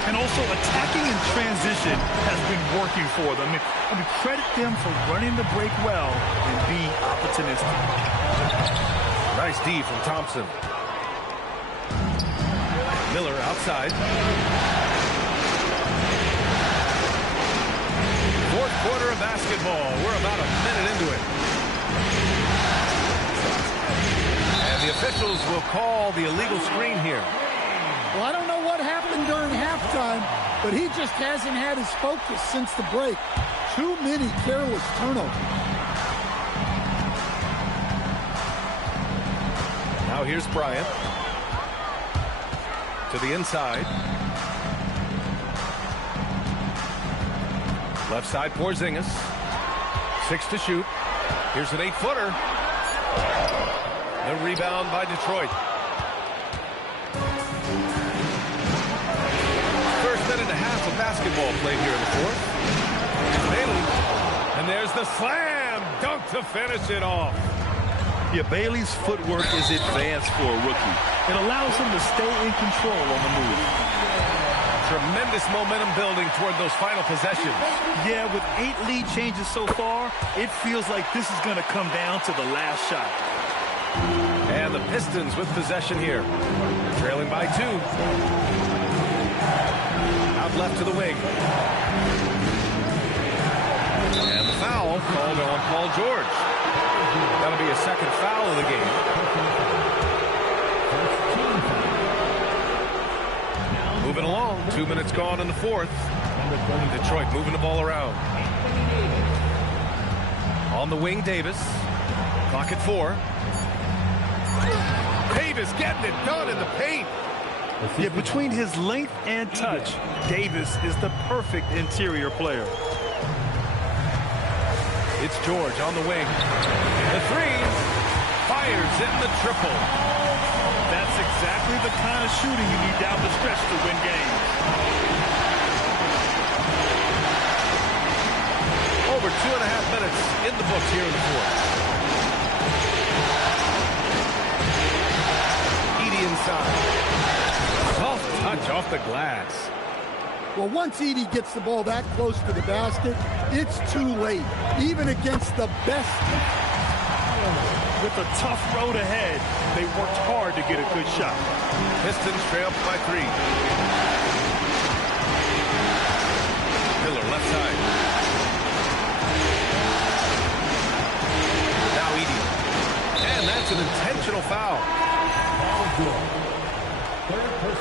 And also attacking in transition has been working for them. I mean, credit them for running the break well and being opportunistic. Nice D from Thompson. Miller outside. Fourth quarter of basketball. We're about a minute into it. And the officials will call the illegal screen here. Well, I don't know what happened during halftime, but he just hasn't had his focus since the break. Too many careless turnovers. Now here's Bryant. To the inside. Left side, Porzingis. 6 to shoot. Here's an 8-footer. The rebound by Detroit. First minute and a half of basketball played here in the fourth. Bailey. And there's the slam dunk to finish it off. Yeah, Bailey's footwork is advanced for a rookie. It allows him to stay in control on the move. Tremendous momentum building toward those final possessions. Yeah, with 8 lead changes so far, it feels like this is going to come down to the last shot. And the Pistons with possession here. Trailing by 2. Out left to the wing. And the foul called on Paul George. That'll be a second foul of the game. Moving along, 2 minutes gone in the fourth. Detroit moving the ball around. On the wing, Davis. Clock at 4. Davis getting it done in the paint. Yeah, between his length and touch, Davis is the perfect interior player. It's George on the wing. The 3. Fires in the triple. That's exactly the kind of shooting you need down the stretch to win games. Over 2.5 minutes in the books here in the fourth. Edey inside. Soft touch off the glass. Well, once Edey gets the ball that close to the basket, it's too late, even against the best. With a tough road ahead, they worked hard to get a good shot. Pistons trail by 3. Miller left side. Now Edey. And that's an intentional foul.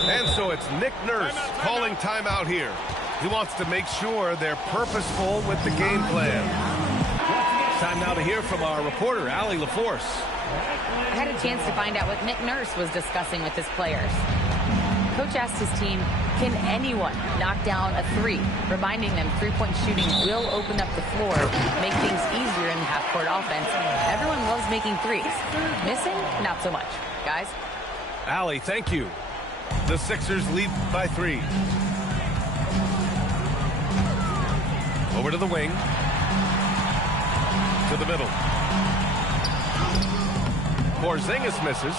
And so it's Nick Nurse calling timeout here. He wants to make sure they're purposeful with the game plan. Time now to hear from our reporter, Allie LaForce. I had a chance to find out what Nick Nurse was discussing with his players. Coach asked his team, can anyone knock down a 3? Reminding them three-point shooting will open up the floor, make things easier in the half-court offense. Everyone loves making 3s. Missing? Not so much. Guys? Allie, thank you. The Sixers lead by 3. Over to the wing. To the middle. Porzingis misses.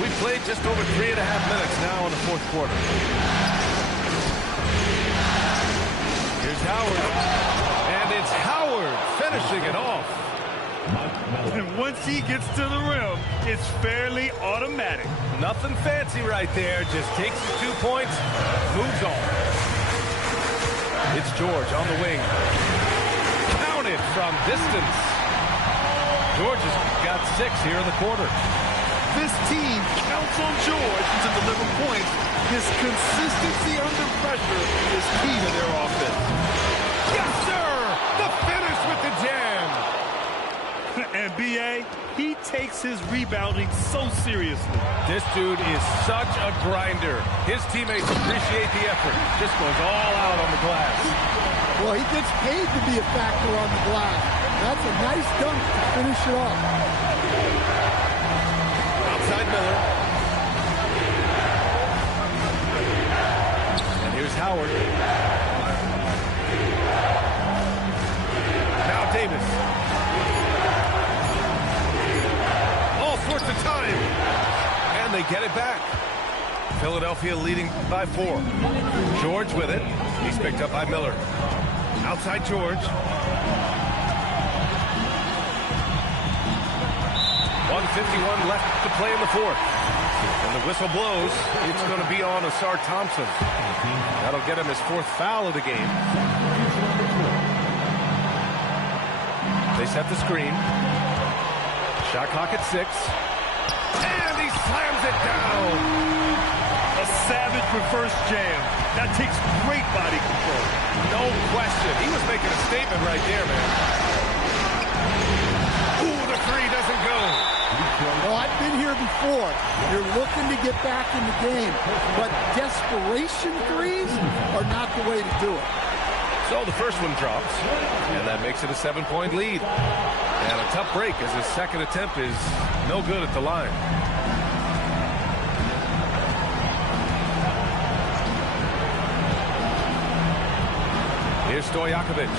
We've played just over 3.5 minutes now in the fourth quarter. Here's Howard. And it's Howard finishing it off. And once he gets to the rim, it's fairly automatic. Nothing fancy right there. Just takes the 2 points, moves on. It's George on the wing. Counted from distance. George has got 6 here in the quarter. This team counts on George to deliver points. His consistency under pressure is key to their offense. Yes, sir! The finish with the jam. And B.A., he takes his rebounding so seriously. This dude is such a grinder. His teammates appreciate the effort. Just goes all out on the glass. Well, he gets paid to be a factor on the glass. That's a nice dunk to finish it off. Outside Miller. And here's Howard. Now Davis. Sorts of time, and they get it back. Philadelphia leading by 4. George with it. He's picked up by Miller. Outside George. 1:51 left to play in the fourth. And the whistle blows. It's going to be on Asar Thompson. That'll get him his fourth foul of the game. They set the screen. Shot clock at 6. And he slams it down. A savage reverse jam. That takes great body control. No question. He was making a statement right there, man. Ooh, the three doesn't go. Well, I've been here before. You're looking to get back in the game, but desperation threes are not the way to do it. So the first one drops, and that makes it a 7-point lead. And a tough break as his second attempt is no good at the line. Here's Stojakovic.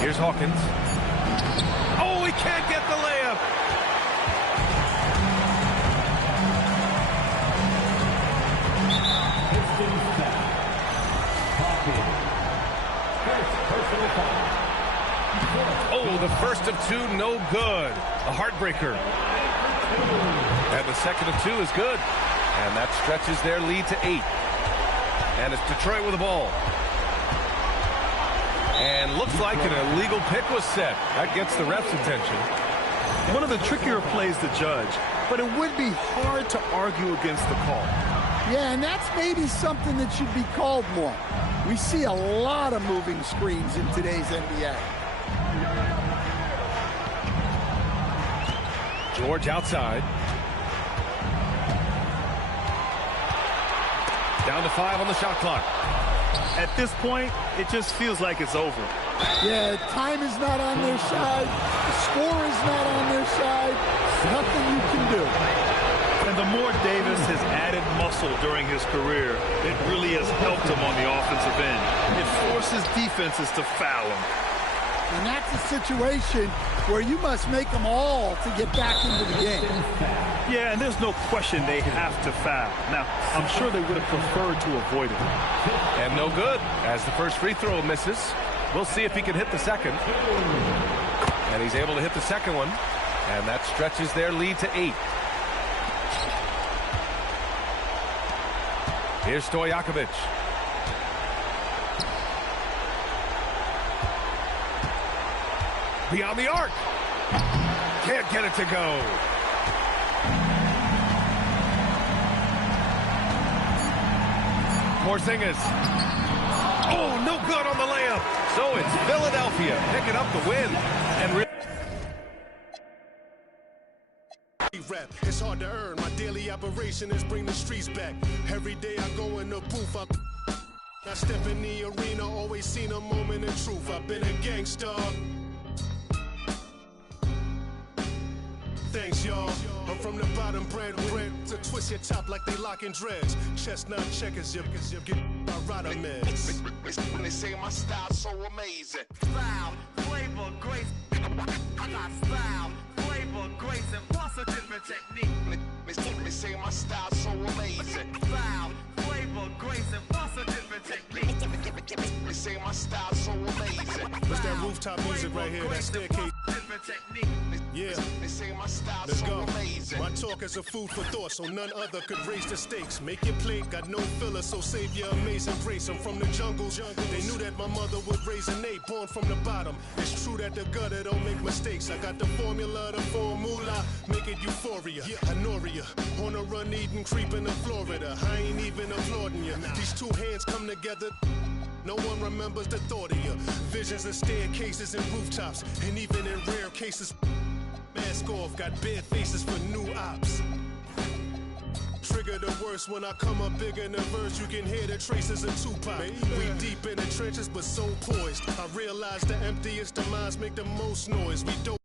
Here's Hawkins. Oh, he can't get the layup. Oh, the first of two, no good. A heartbreaker. And the second of two is good. And that stretches their lead to 8. And it's Detroit with the ball. And looks like an illegal pick was set. That gets the ref's attention. One of the trickier plays to judge, but it would be hard to argue against the call. Yeah, and that's maybe something that should be called more. We see a lot of moving screens in today's NBA. George outside. Down to 5 on the shot clock. At this point, it just feels like it's over. Yeah, time is not on their side. The score is not on their side. Nothing you can do. And the more Davis has added muscle during his career, it really has helped him on the offensive end. It forces defenses to foul him. And that's a situation where you must make them all to get back into the game. Yeah, and there's no question they have to foul. Now, I'm sure they would have preferred to avoid it. And no good, as the first free throw misses. We'll see if he can hit the second. And he's able to hit the second one. And that stretches their lead to 8. Here's Stojakovic. Beyond the arc. Can't get it to go. Porzingis. Oh, no good on the layup. So it's Philadelphia picking up the win. And rap. It's hard to earn. My daily operation is bring the streets back. Every day I go in the booth. I step in the arena, always seen a moment of truth. I've been a gangster. Thanks, y'all. I'm from the bottom, bread to twist your top like they locking dreads. Chestnut checkers, you get my rider meds. When they say my style so amazing. Style, flavor, grace. I got style, flavor, grace, and plus a different technique. They say my style so amazing. Style, flavor, grace, and plus a different technique. They say my style so amazing. What's that rooftop music right here? That staircase. Different technique. Yeah. They say my style Let's so go. amazing. My talk is a food for thought, so none other could raise the stakes. Make your plate, got no filler, so save your amazing grace. I'm from the jungles. They knew that my mother would raise an 8, born from the bottom. It's true that the gutter don't make mistakes. I got the formula, make it euphoria. Honoria, on a run, eating, creeping in Florida. I ain't even applauding you. These two hands come together. No one remembers the thought of you. Visions of staircases and rooftops, and even in rare cases, mask off, got bare faces for new ops. Trigger the worst when I come up big in the verse. You can hear the traces of Tupac. We deep in the trenches, but so poised. I realize the emptiest of minds make the most noise. We don't.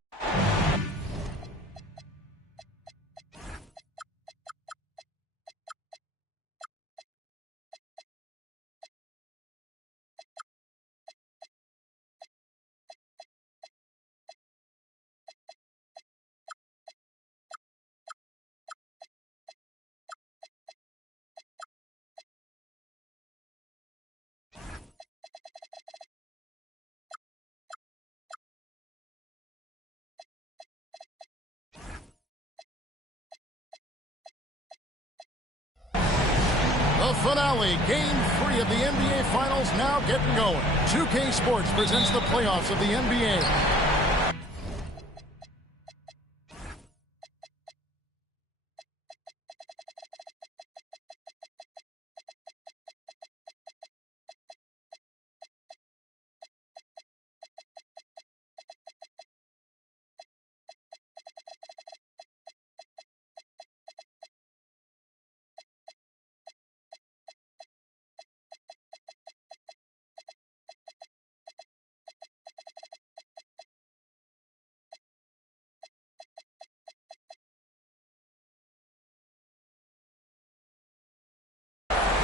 The finale, Game 3 of the NBA Finals now getting going. 2K Sports presents the playoffs of the NBA.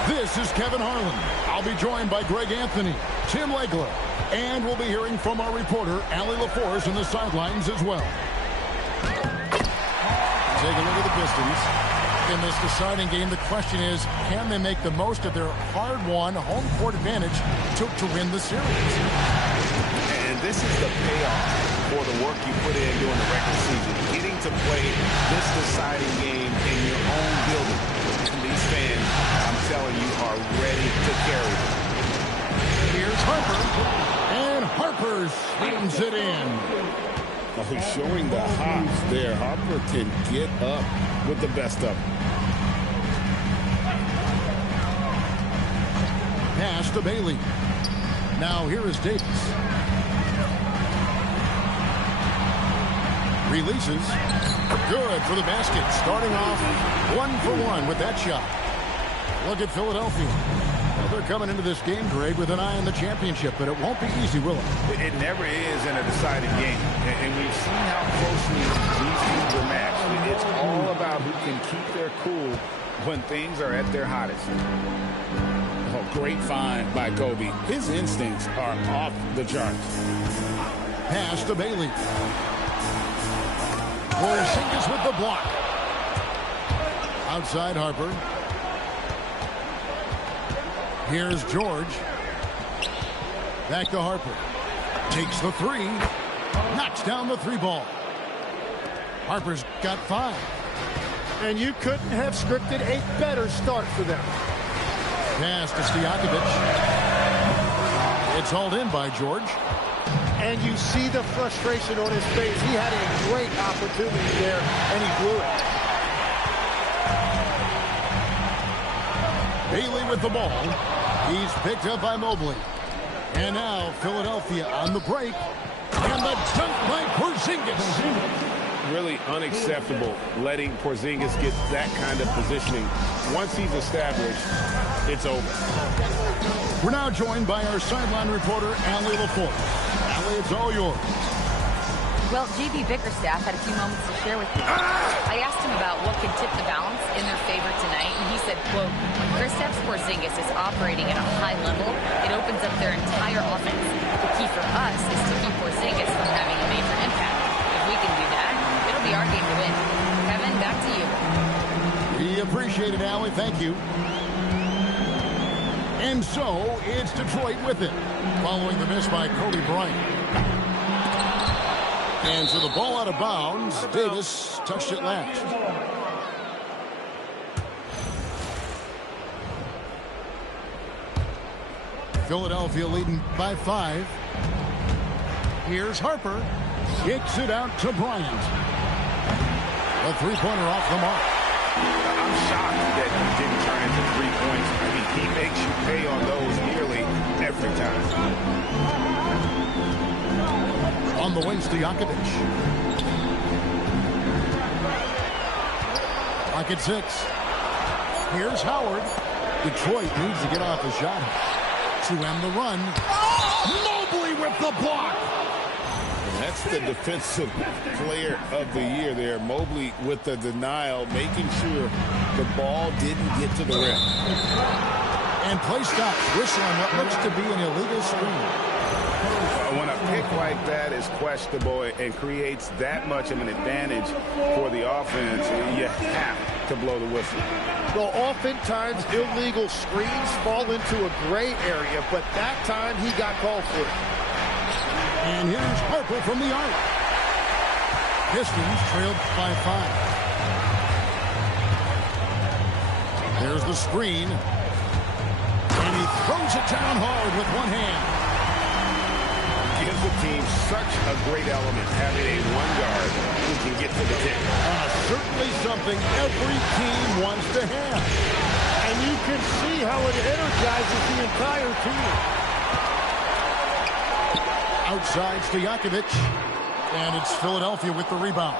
This is Kevin Harlan. I'll be joined by Greg Anthony, Tim Legler, and we'll be hearing from our reporter, Allie LaForce, on the sidelines as well. Take a look at the Pistons. In this deciding game, the question is, can they make the most of their hard-won home court advantage to win the series? And this is the payoff for the work you put in during the regular season. Getting to play this deciding game in your own building. And these fans, I'm telling you, are ready to carry it. Here's Harper. And Harper swings it in. Oh, he's showing the hops there. Harper can get up with the best of them. Pass to Bailey. Now here is Davis. Releases. Good for the basket. Starting off 1-for-1 with that shot. Look at Philadelphia. Well, they're coming into this game, Greg, with an eye on the championship, but it won't be easy, will it? It never is in a deciding game. And we've seen how closely these teams are matched. It's all about who can keep their cool when things are at their hottest. Oh, great find by Kobe. His instincts are off the charts. Pass to Bailey. Porzingis with the block. Outside Harper. Here's George. Back to Harper. Takes the three. Knocks down the three ball. Harper's got 5. And you couldn't have scripted a better start for them. Pass to Stojakovic. It's hauled in by George. And you see the frustration on his face. He had a great opportunity there, and he blew it. Bailey with the ball. He's picked up by Mobley. And now Philadelphia on the break. And the dunk by Porzingis. Really unacceptable letting Porzingis get that kind of positioning. Once he's established, it's over. We're now joined by our sideline reporter, Allie LaForce. Allie, it's all yours. Well, JB Bickerstaff had a few moments to share with me. I asked him about what could tip the balance in their favor tonight, and he said, quote, when Kristaps Porzingis is operating at a high level, it opens up their entire offense. The key for us is to keep Porzingis from having a major impact. If we can do that, it'll be our game to win. Kevin, back to you. We appreciate it, Allie. Thank you. And so, it's Detroit with it, following the miss by Kobe Bryant. And so the ball out of bounds. Davis touched it last. Philadelphia leading by 5. Here's Harper. Kicks it out to Bryant. A three-pointer off the mark. I'm shocked that he didn't turn into 3 points. I mean, he makes you pay on those nearly every time. On the wing, Stojakovic. Clock at 6. Here's Howard. Detroit needs to get off a shot to end the run. Mobley with the block. And that's the defensive player of the year there. Mobley with the denial, making sure the ball didn't get to the rim. And play stops. Whistle on what looks to be an illegal screen. When a pick like that is questionable and creates that much of an advantage for the offense, you have to blow the whistle. Well, oftentimes illegal screens fall into a gray area, but that time he got called for it. And here's Harper from the arc. Pistons trailed by 5. There's the screen. throws it down hard with one hand. Gives the team such a great element, having a one guard who can get to the tip. Certainly something every team wants to have. And you can see how it energizes the entire team. Outside Stojakovic. And it's Philadelphia with the rebound.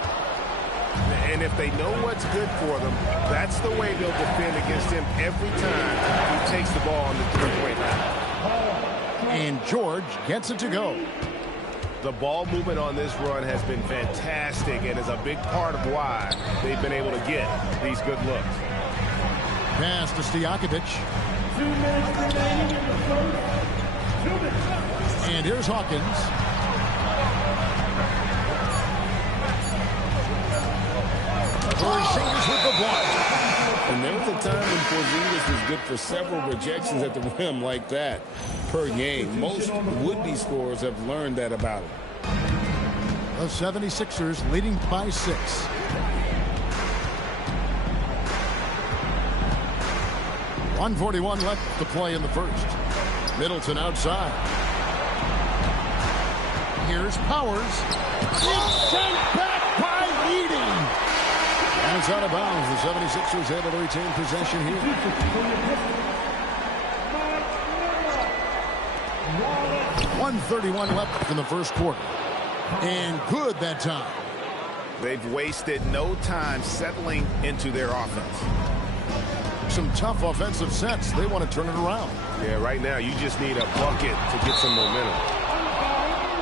And if they know what's good for them, that's the way they'll defend against him every time he takes the ball on the three-point line. And George gets it to go. The ball movement on this run has been fantastic and is a big part of why they've been able to get these good looks. Pass to Stojakovic. 2 minutes remaining in the first. 2 minutes. And here's Hawkins. Porzingis with the block. And there was a time when Porzingis was good for several rejections at the rim like that per game. Most would-be scorers have learned that about him. The 76ers leading by 6. .141 left to play in the first. Middleton outside. Here's Powers. It's sent back by Edey. And it's out of bounds. The 76ers able to retain possession here. 1:31 left in the first quarter. And good that time. They've wasted no time settling into their offense. Some tough offensive sets. They want to turn it around. Yeah, right now you just need a bucket to get some momentum.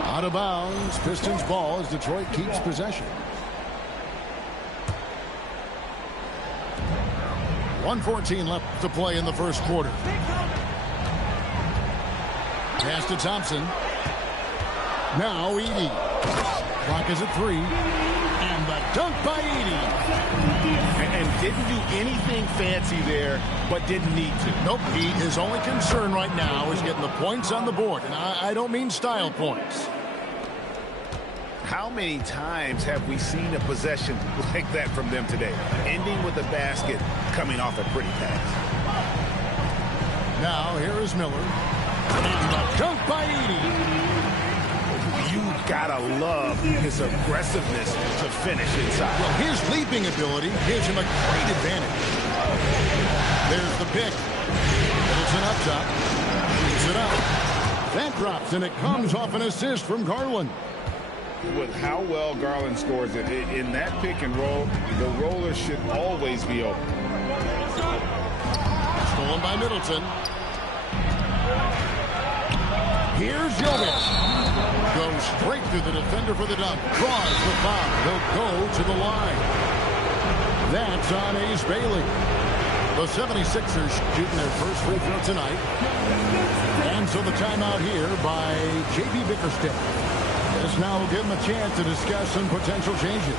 Out of bounds. Pistons ball as Detroit keeps possession. 1:14 left to play in the first quarter. Pass to Thompson. Now Edey. Clock is at 3. And the dunk by Edey. And didn't do anything fancy there, but didn't need to. Nope. His only concern right now is getting the points on the board. And I don't mean style points. How many times have we seen a possession like that from them today? Ending with a basket, coming off a pretty pass. Now here is Miller. And the dunk by Edey. You gotta love his aggressiveness to finish inside. Well, his leaping ability gives him a great advantage. There's the pick. Middleton up top. Shoots it up. That drops, and it comes off an assist from Garland. With how well Garland scores it in that pick and roll, the roller should always be open. Stolen by Middleton. Here's Jovic. Goes straight through the defender for the dunk. Draws the foul. He'll go to the line. That's on Ace Bailey. The 76ers shooting their first free throw tonight. And so the timeout here by J.B. Bickerstaff. This now will give him a chance to discuss some potential changes.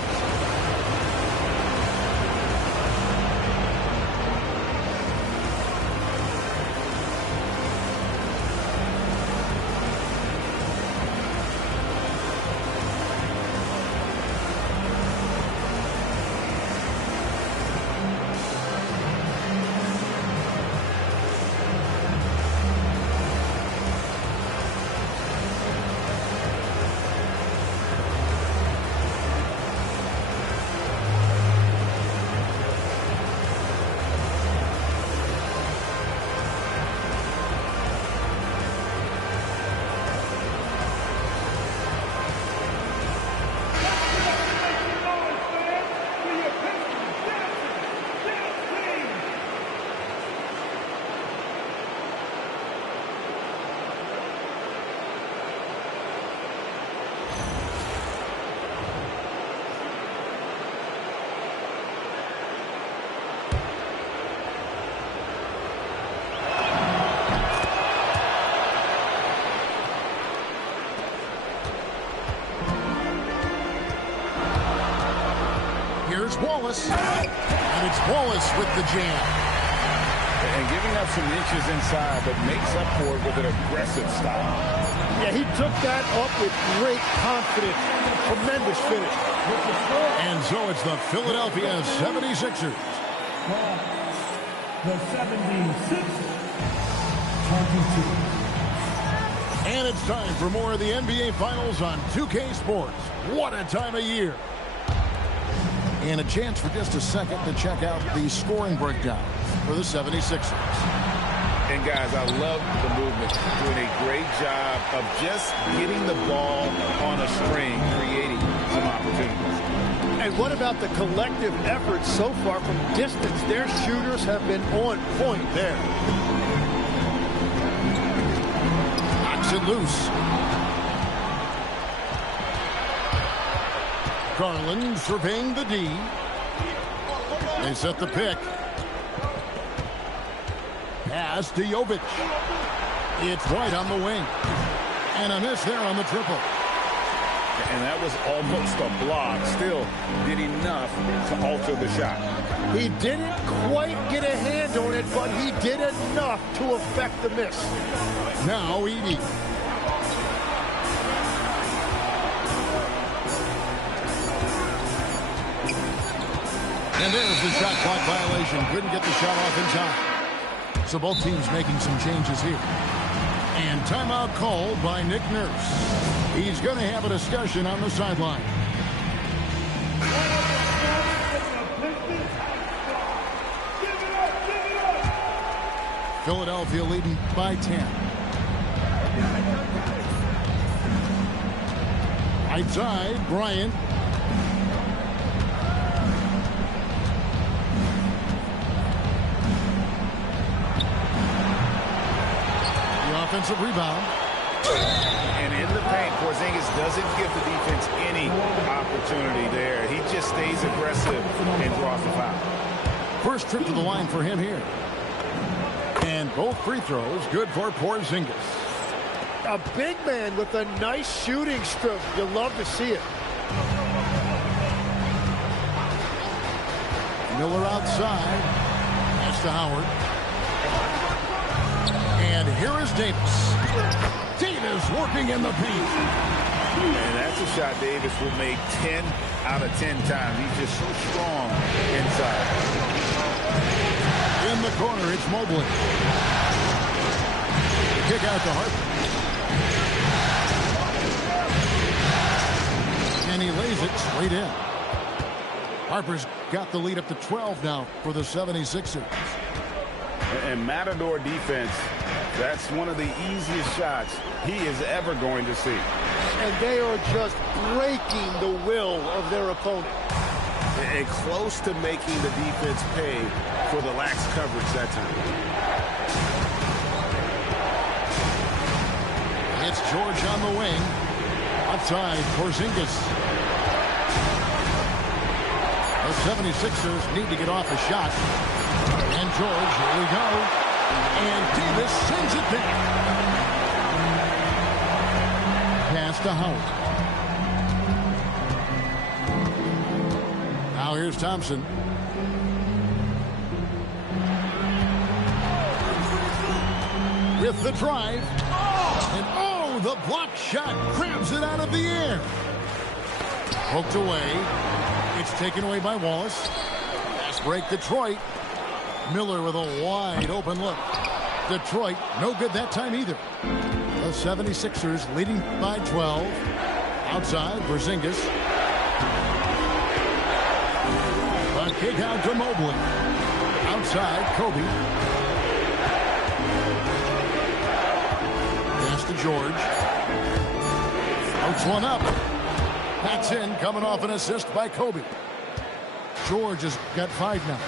Wallace. And it's Wallace with the jam. And giving up some inches inside, but makes up for it with an aggressive style. Yeah, he took that up with great confidence. Tremendous finish. And so it's the Philadelphia 76ers. The 76ers. And it's time for more of the NBA Finals on 2K Sports. What a time of year. And a chance for just a second to check out the scoring breakdown for the 76ers. And guys, I love the movement. Doing a great job of just getting the ball on a string, creating some opportunities. And what about the collective effort so far from distance? Their shooters have been on point there. Knocks it loose. Garland surveying the D. They set the pick. Pass to Jovic. It's White on the wing. And a miss there on the triple. And that was almost a block. Still did enough to alter the shot. He didn't quite get a hand on it, but he did enough to affect the miss. Now Edey. And there's the shot clock violation. Couldn't get the shot off in time. So both teams making some changes here. And timeout called by Nick Nurse. He's going to have a discussion on the sideline. Philadelphia leading by 10. Right side, Bryant. Offensive rebound. And in the paint, Porzingis doesn't give the defense any opportunity there. He just stays aggressive and draws the foul. First trip to the line for him here. And both free throws good for Porzingis. A big man with a nice shooting stroke. You'll love to see it. Miller outside. That's to Howard. And here is Davis. Davis working in the paint. And that's a shot Davis will make 10 out of 10 times. He's just so strong inside. In the corner, it's Mobley. Kick out to Harper. And he lays it straight in. Harper's got the lead up to 12 now for the 76ers. And Matador defense, that's one of the easiest shots he is ever going to see. And they are just breaking the will of their opponent. And close to making the defense pay for the lax coverage that time. It's George on the wing. Outside, Porzingis. The 76ers need to get off a shot. And George, here we go. And Davis sends it back. Pass to Howard. Now here's Thompson. With the drive. And oh, the block shot grabs it out of the air. Poked away. It's taken away by Wallace. Pass break Detroit. Miller with a wide open look. Detroit, no good that time either. The 76ers leading by 12. Outside, Porzingis. A kick out to Mobley. Outside, Kobe. Pass to George. Outs one up. That's in, coming off an assist by Kobe. George has got 5 now.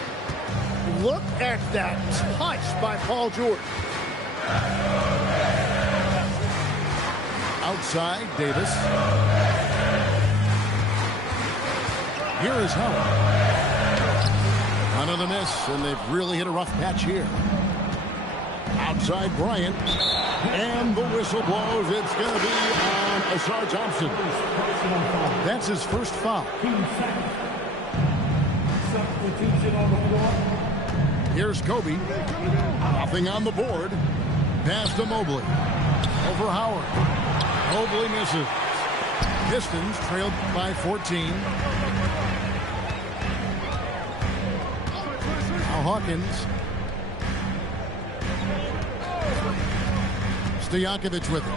Look at that touch by Paul George. Outside, Davis. Here is Howard. Another miss, and they've really hit a rough patch here. Outside, Bryant. And the whistle blows. It's going to be on Asar Thompson. That's his first foul. Substitution on the floor. Here's Kobe. Nothing on the board. Pass to Mobley. Over Howard. Mobley misses. Pistons trailed by 14. Now Hawkins. Stojakovic with it.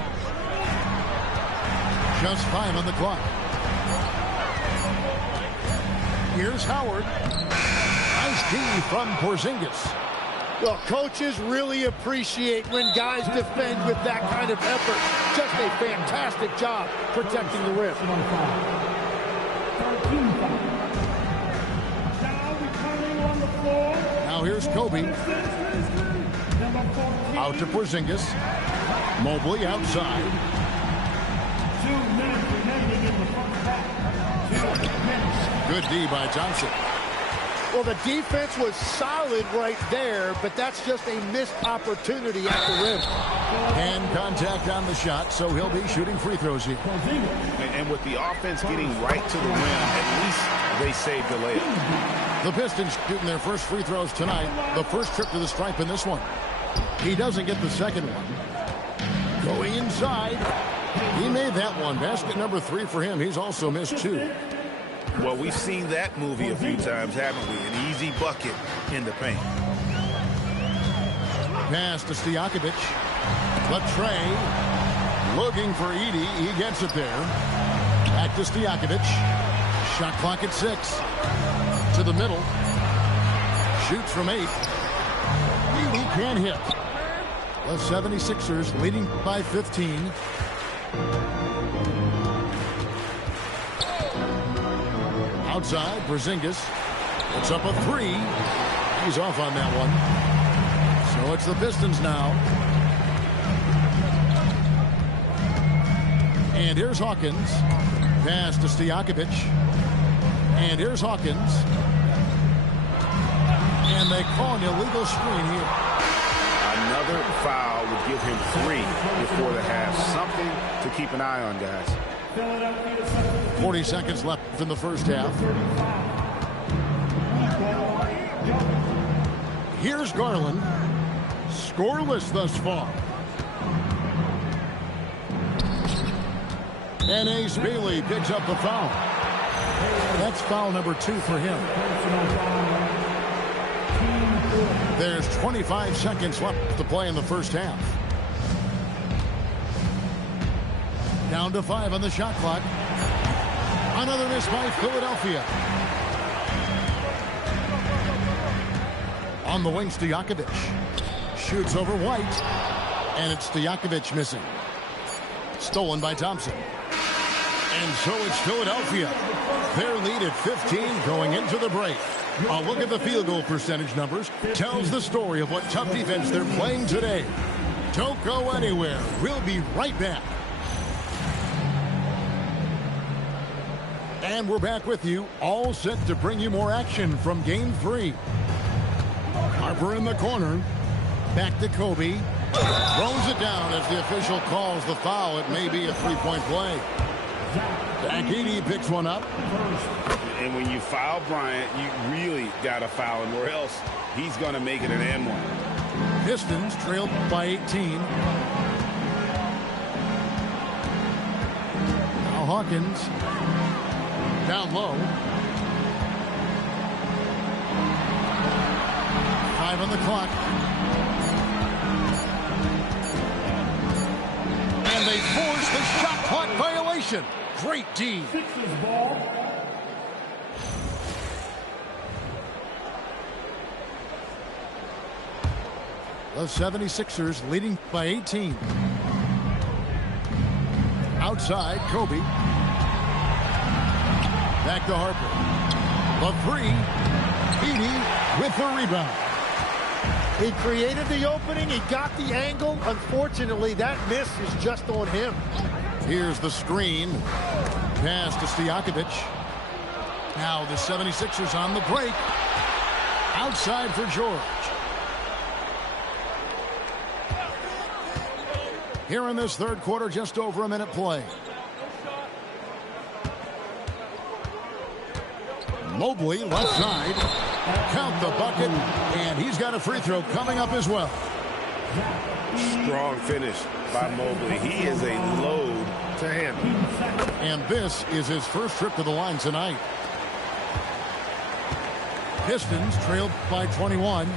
Just 5 on the clock. Here's Howard. Nice D from Porzingis. Well, coaches really appreciate when guys defend with that kind of effort. Just a fantastic job protecting the rim. Now here's Kobe. Out to Porzingis. Mobley outside. 2 minutes remaining in the first half. Good D by Johnson. Well, the defense was solid right there, but that's just a missed opportunity at the rim. And contact on the shot, so he'll be shooting free throws here. And with the offense getting right to the rim, at least they saved the layup. The Pistons shooting their first free throws tonight. The first trip to the stripe in this one. He doesn't get the second one. Going inside. He made that one. Basket number 3 for him. He's also missed 2. Well, we've seen that movie a few times, haven't we? An easy bucket in the paint. Pass to Stojakovic. Latrey looking for Edey. He gets it there. Back to Stojakovic. Shot clock at 6. To the middle. Shoots from 8. Edey can't hit. The 76ers leading by 15. Outside, Porzingis. It's up a 3. He's off on that one. So it's the Pistons now. And here's Hawkins. Pass to Stojakovic. And here's Hawkins. And they call an illegal screen here. Another foul would give him 3 before the half. Something to keep an eye on, guys. 40 seconds left in the first half. Here's Garland. Scoreless thus far. And Ace Bailey picks up the foul. That's foul number 2 for him. There's 25 seconds left to play in the first half. Down to 5 on the shot clock. Another miss by Philadelphia. On the wing, Stojakovic. Shoots over White. And it's Stojakovic missing. Stolen by Thompson. And so it's Philadelphia. Their lead at 15 going into the break. A look at the field goal percentage numbers tells the story of what tough defense they're playing today. Don't go anywhere. We'll be right back. And we're back with you, all set to bring you more action from Game 3. Harper in the corner. Back to Kobe. Throws it down as the official calls the foul. It may be a three-point play. Edey picks one up. And when you foul Bryant, you really got to foul him, or else he's going to make it an and one. Pistons trailed by 18. Now Hawkins. Down low. 5 on the clock. And they force the shot clock violation. Great D. The 76ers leading by 18. Outside, Kobe. Back to Harper. The 3. Edey with the rebound. He created the opening. He got the angle. Unfortunately, that miss is just on him. Here's the screen. Pass to Stojakovic. Now the 76ers on the break. Outside for George. Here in this third quarter, just over a minute play. Mobley, left side. Count the bucket. And he's got a free throw coming up as well. Strong finish by Mobley. He is a load to handle. And this is his first trip to the line tonight. Pistons trailed by 21.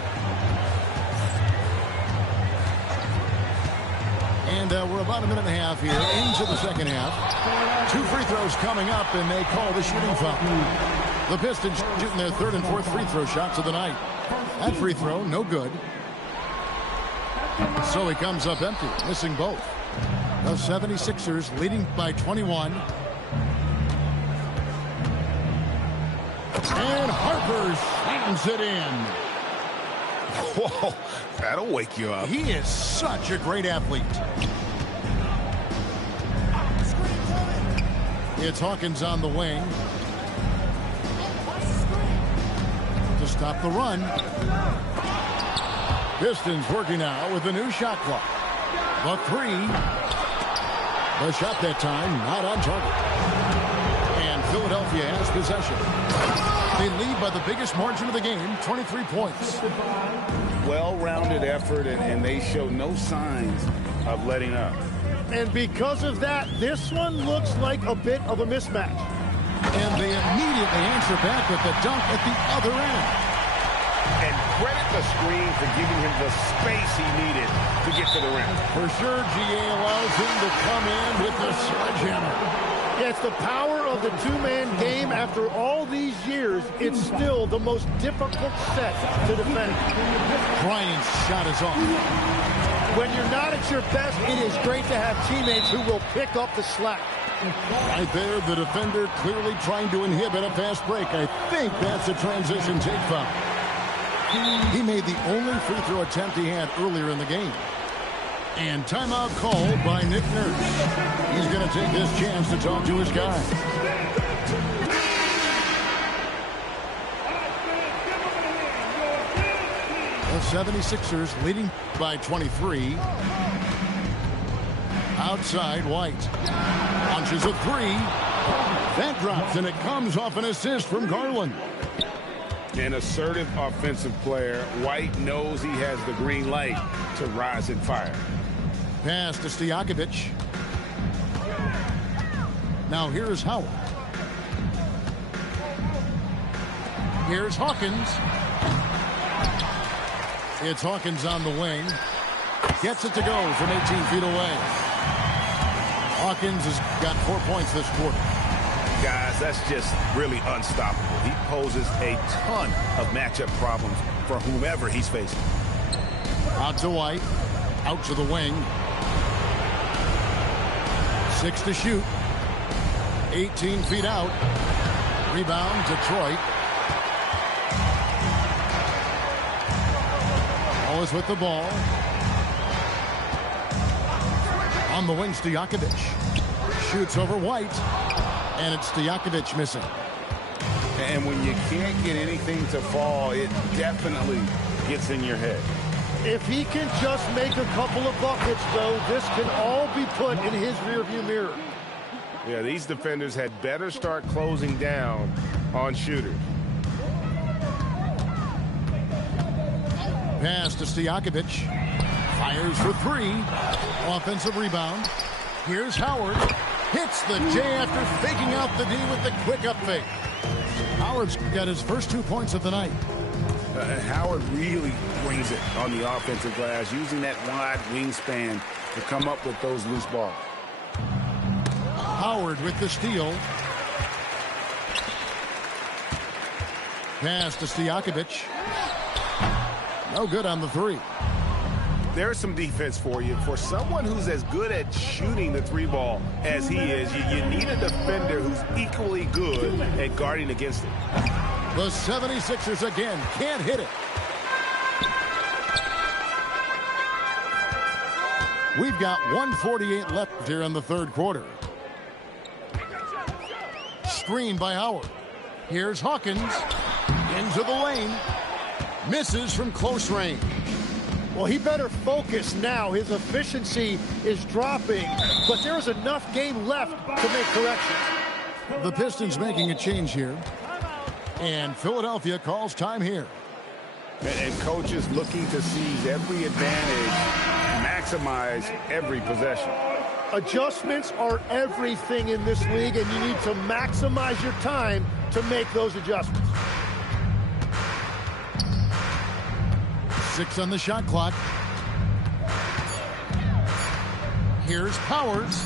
And we're about a minute and a half here into the second half. 2 free throws coming up, and they call the shooting foul. The Pistons shooting their 3rd and 4th free throw shots of the night. That free throw, no good. So he comes up empty, missing both. The 76ers leading by 21. And Harper slams it in. Whoa, that'll wake you up. He is such a great athlete. It's Hawkins on the wing to stop the run. Pistons working now with a new shot clock. The 3. The shot that time not on target. And Philadelphia has possession. They lead by the biggest margin of the game, 23 points. Well-rounded effort, and they show no signs of letting up. And because of that, this one looks like a bit of a mismatch. And they immediately answer back with the dunk at the other end. And credit the screen for giving him the space he needed to get to the rim. For sure, GA allows him to come in with the sledgehammer. Yeah, it's the power of the two-man game. After all these years, it's still the most difficult set to defend. Bryant's shot is off. When you're not at your best, it is great to have teammates who will pick up the slack. Right there, the defender clearly trying to inhibit a fast break. I think that's a transition take foul. He made the only free throw attempt he had earlier in the game. And timeout called by Nick Nurse. He's going to take this chance to talk to his guy. The 76ers leading by 23. Outside, White. Launches a 3. That drops, and it comes off an assist from Garland. An assertive offensive player. White knows he has the green light to rise and fire. Pass to Stojakovic. Now here's Howard. Here's Hawkins. It's Hawkins on the wing. Gets it to go from 18 feet away. Hawkins has got 4 points this quarter. Guys, that's just really unstoppable. He poses a ton of matchup problems for whomever he's facing. Out to White. Out to the wing. 6 to shoot. 18 feet out. Rebound, Detroit. Always with the ball. On the wing, Stojakovic. Shoots over White. And it's Stojakovic missing. And when you can't get anything to fall, it definitely gets in your head. If he can just make a couple of buckets, though, this can all be put in his rearview mirror. Yeah, these defenders had better start closing down on shooters. Pass to Stojakovic. Fires for 3. Offensive rebound. Here's Howard. Hits the J after faking out the D with the quick up fake. Howard's got his first 2 points of the night. Howard really brings it on the offensive glass, using that wide wingspan to come up with those loose balls. Howard with the steal. Pass to Stojakovic. No good on the 3. There's some defense for you. For someone who's as good at shooting the 3 ball as he is, you need a defender who's equally good at guarding against it. The 76ers again can't hit it. We've got 1:48 left here in the third quarter. Screen by Howard. Here's Hawkins. Into the lane. Misses from close range. Well, he better focus now. His efficiency is dropping, but there's enough game left to make corrections. The Pistons making a change here. And Philadelphia calls time here. And coaches looking to seize every advantage, maximize every possession. Adjustments are everything in this league, and you need to maximize your time to make those adjustments. 6 on the shot clock. Here's Powers,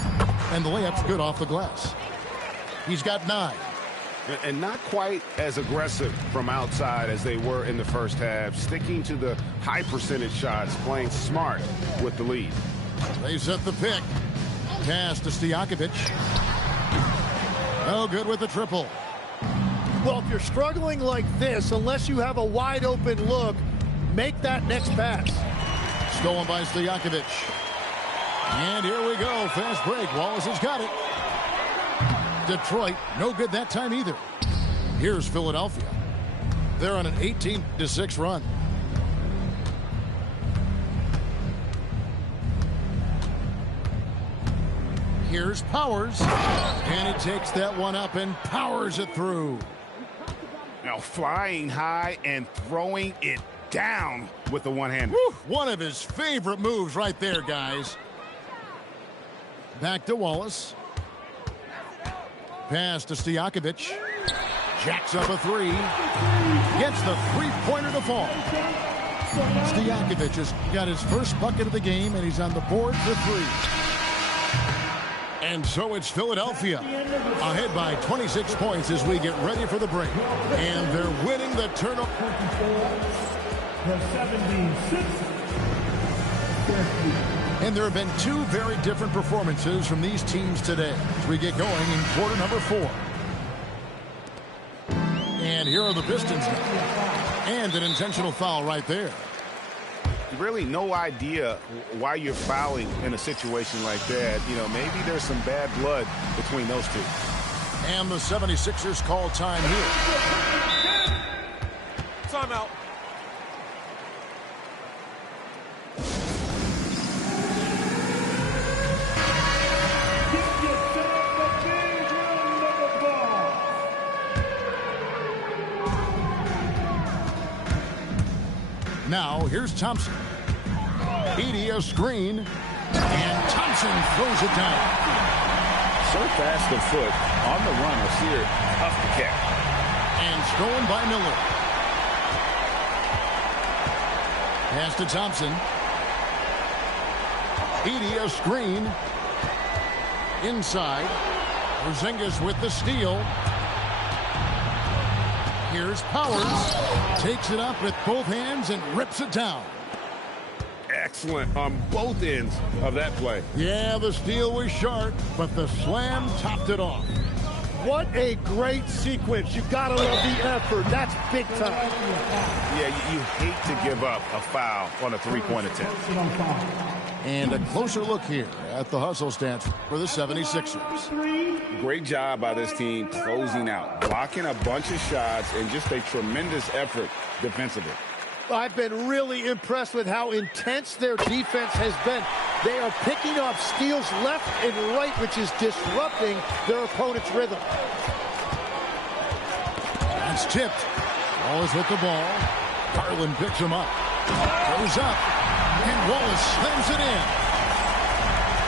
and the layup's good off the glass. He's got 9. And not quite as aggressive from outside as they were in the first half, sticking to the high percentage shots, playing smart with the lead. They set the pick. Pass to Stojakovic. No good with the triple. Well, if you're struggling like this, unless you have a wide open look, make that next pass. Stolen by Stojakovic. And here we go. Fast break. Wallace has got it. Detroit, no good that time either. Here's Philadelphia. They're on an 18-6 run. Here's Powers. And he takes that one up and powers it through. Now flying high and throwing it down with the one-hander. One of his favorite moves right there, guys. Back to Wallace. Pass to Stojakovic. Jacks up a 3. Gets the three-pointer to fall. Stojakovic has got his first bucket of the game, and he's on the board for 3. And so it's Philadelphia ahead by 26 points as we get ready for the break. And they're winning the turnover. The 76ers. And there have been 2 very different performances from these teams today as we get going in quarter number 4. And here are the Pistons now. And an intentional foul right there. Really no idea why you're fouling in a situation like that. You know, maybe there's some bad blood between those two. And the 76ers call time here. Timeout. Now, here's Thompson. Edey a screen, and Thompson throws it down. So fast of foot on the run is here, tough to catch. And stolen by Miller. Pass to Thompson. Edey a screen. Inside. Porzingis with the steal. Here's Powers. Takes it up with both hands and rips it down. Excellent on both ends of that play. Yeah, the steal was sharp, but the slam topped it off. What a great sequence. You've got to love the effort. That's big time. Yeah, you hate to give up a foul on a three-point attempt. And a closer look here at the hustle stats for the 76ers. Great job by this team closing out, blocking a bunch of shots, and just a tremendous effort defensively. I've been really impressed with how intense their defense has been. They are picking up steals left and right, which is disrupting their opponent's rhythm. It's tipped. Wallace with the ball. Garland picks him up. Goes up. And Wallace slams it in.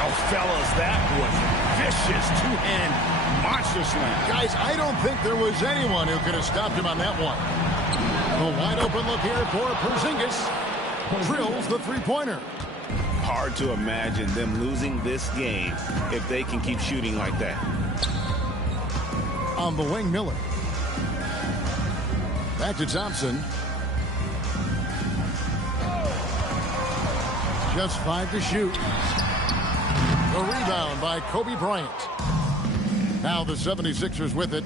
Oh, fellas, that was vicious two-hand monster slam. Guys, I don't think there was anyone who could have stopped him on that one. A wide open look here for Porzingis. Drills the three-pointer. Hard to imagine them losing this game if they can keep shooting like that. On the wing, Miller. Back to Thompson. Just 5 to shoot. The rebound by Kobe Bryant. Now the 76ers with it.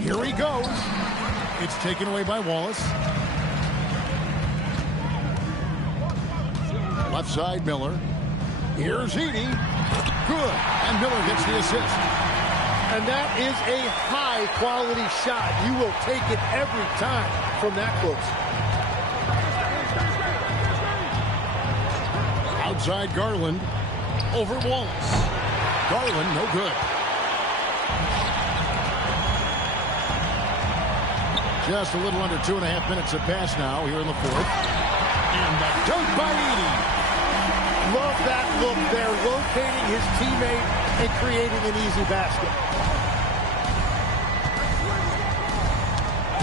Here he goes. It's taken away by Wallace. Left side, Miller. Here's Edey. Good. And Miller gets the assist. And that is a high-quality shot. You will take it every time from that close. Outside Garland. Over Wallace. Garland, no good. Just a little under 2.5 minutes have passed now here in the fourth. And the dunk by Edey. Love that look there, locating his teammate and creating an easy basket.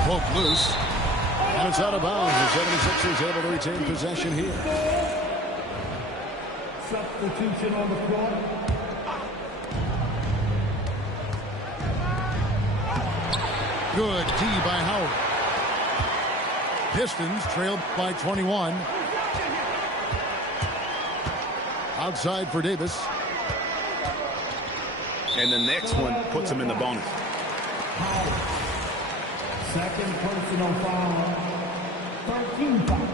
Poke loose. And it's out of bounds. The 76ers able to retain possession here. Substitution on the court. Good D by Howard. Pistons trailed by 21. Outside for Davis. And the next one puts him in the bonus. Second personal foul. 13 foul.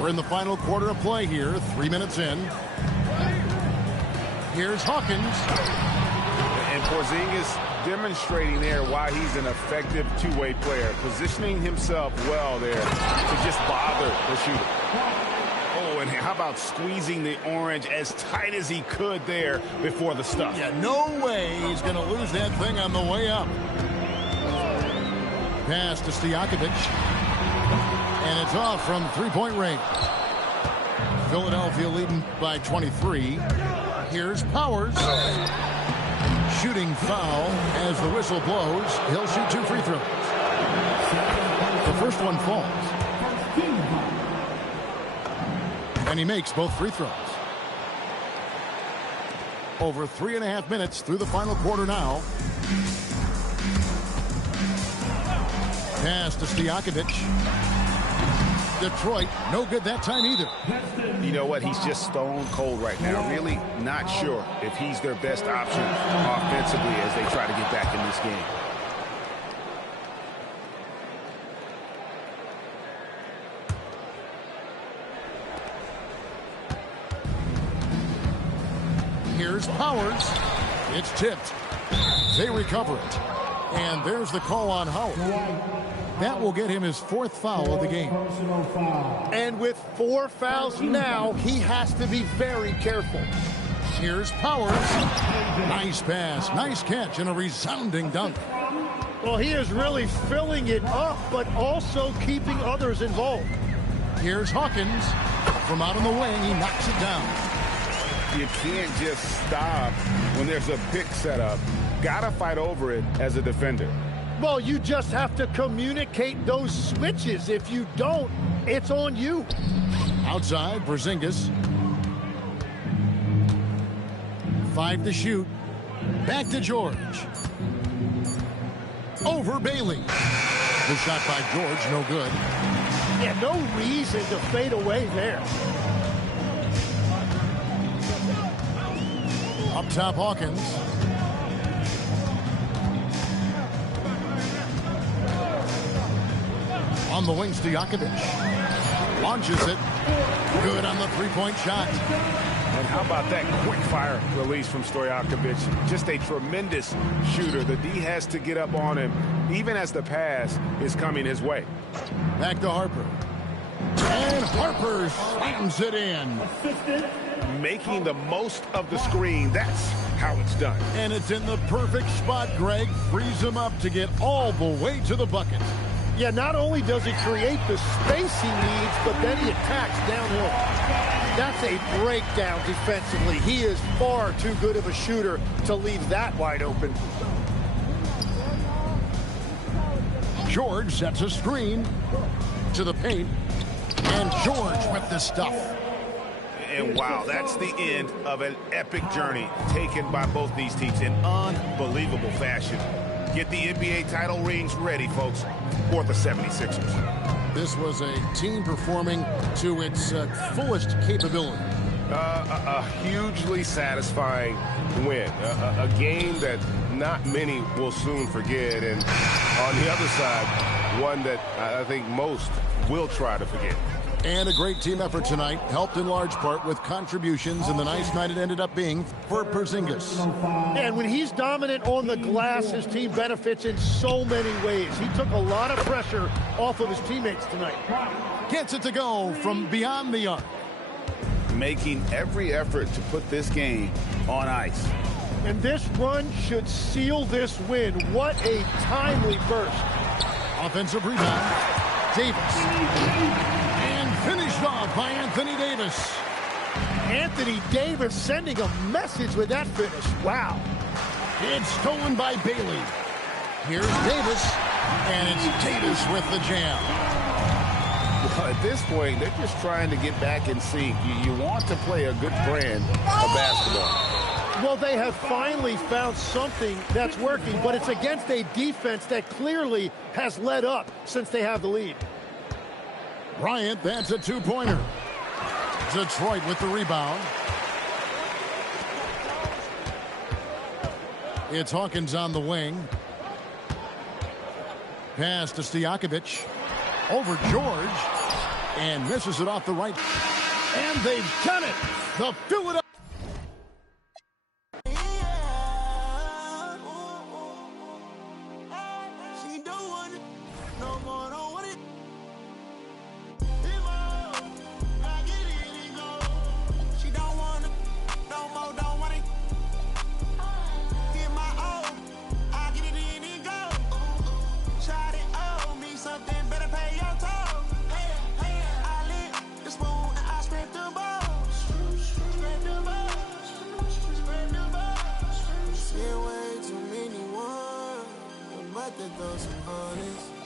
We're in the final quarter of play here. 3 minutes in. Here's Hawkins. And Porzingis demonstrating there why he's an effective two-way player. Positioning himself well there to just bother the shooter. Oh, and how about squeezing the orange as tight as he could there before the stuff? Yeah, no way he's going to lose that thing on the way up. Pass to Stojakovic. And it's off from three-point range. Philadelphia leading by 23. Here's Powers. Shooting foul as the whistle blows. He'll shoot 2 free throws. The first one falls. And he makes both free throws. Over 3.5 minutes through the final quarter now. Pass to Stojakovic. Detroit, no good that time either. You know what? He's just stone cold right now. Really not sure if he's their best option offensively as they try to get back in this game. Here's Powers. It's tipped. They recover it. And there's the call on Howard. That will get him his 4th foul of the game. And with 4 fouls now, he has to be very careful. Here's Powers. Nice pass, nice catch, and a resounding dunk. Well, he is really filling it up, but also keeping others involved. Here's Hawkins. From out on the wing, he knocks it down. You can't just stop when there's a pick set up. Gotta fight over it as a defender. Well, you just have to communicate those switches. If you don't, it's on you. Outside, Porzingis. 5 to shoot. Back to George. Over Bailey. The shot by George, no good. Yeah, no reason to fade away there. Up top, Hawkins. On the wing, Stojakovic. Launches it. Good on the three-point shot. And how about that quick-fire release from Stojakovic? Just a tremendous shooter. The D has to get up on him, even as the pass is coming his way. Back to Harper. And Harper slams it in. Making the most of the screen. That's how it's done. And it's in the perfect spot, Greg. Frees him up to get all the way to the bucket. Yeah, not only does he create the space he needs, but then he attacks downhill. That's a breakdown defensively. He is far too good of a shooter to leave that wide open. George sets a screen to the paint. And George with the stuff. And wow, that's the end of an epic journey taken by both these teams in unbelievable fashion. Get the NBA title rings ready, folks, for the 76ers. This was a team performing to its fullest capability. A hugely satisfying win. A game that not many will soon forget. And on the other side, one that I think most will try to forget. And a great team effort tonight, helped in large part with contributions, and the nice night it ended up being for Porzingis. And when he's dominant on the glass, his team benefits in so many ways. He took a lot of pressure off of his teammates tonight. Gets it to go from beyond the arc. Making every effort to put this game on ice. And this run should seal this win. What a timely burst. Offensive rebound. Davis. Finished off by Anthony Davis. Anthony Davis sending a message with that finish. Wow. It's stolen by Bailey. Here's Davis. And it's Davis with the jam. At this point, they're just trying to get back in sync. You want to play a good brand of basketball. Well, they have finally found something that's working, but it's against a defense that clearly has let up since they have the lead. Bryant, that's a two-pointer. Detroit with the rebound. It's Hawkins on the wing. Pass to Stojakovic. Over George. And misses it off the right. And they've done it. The Philadelphia. Those honest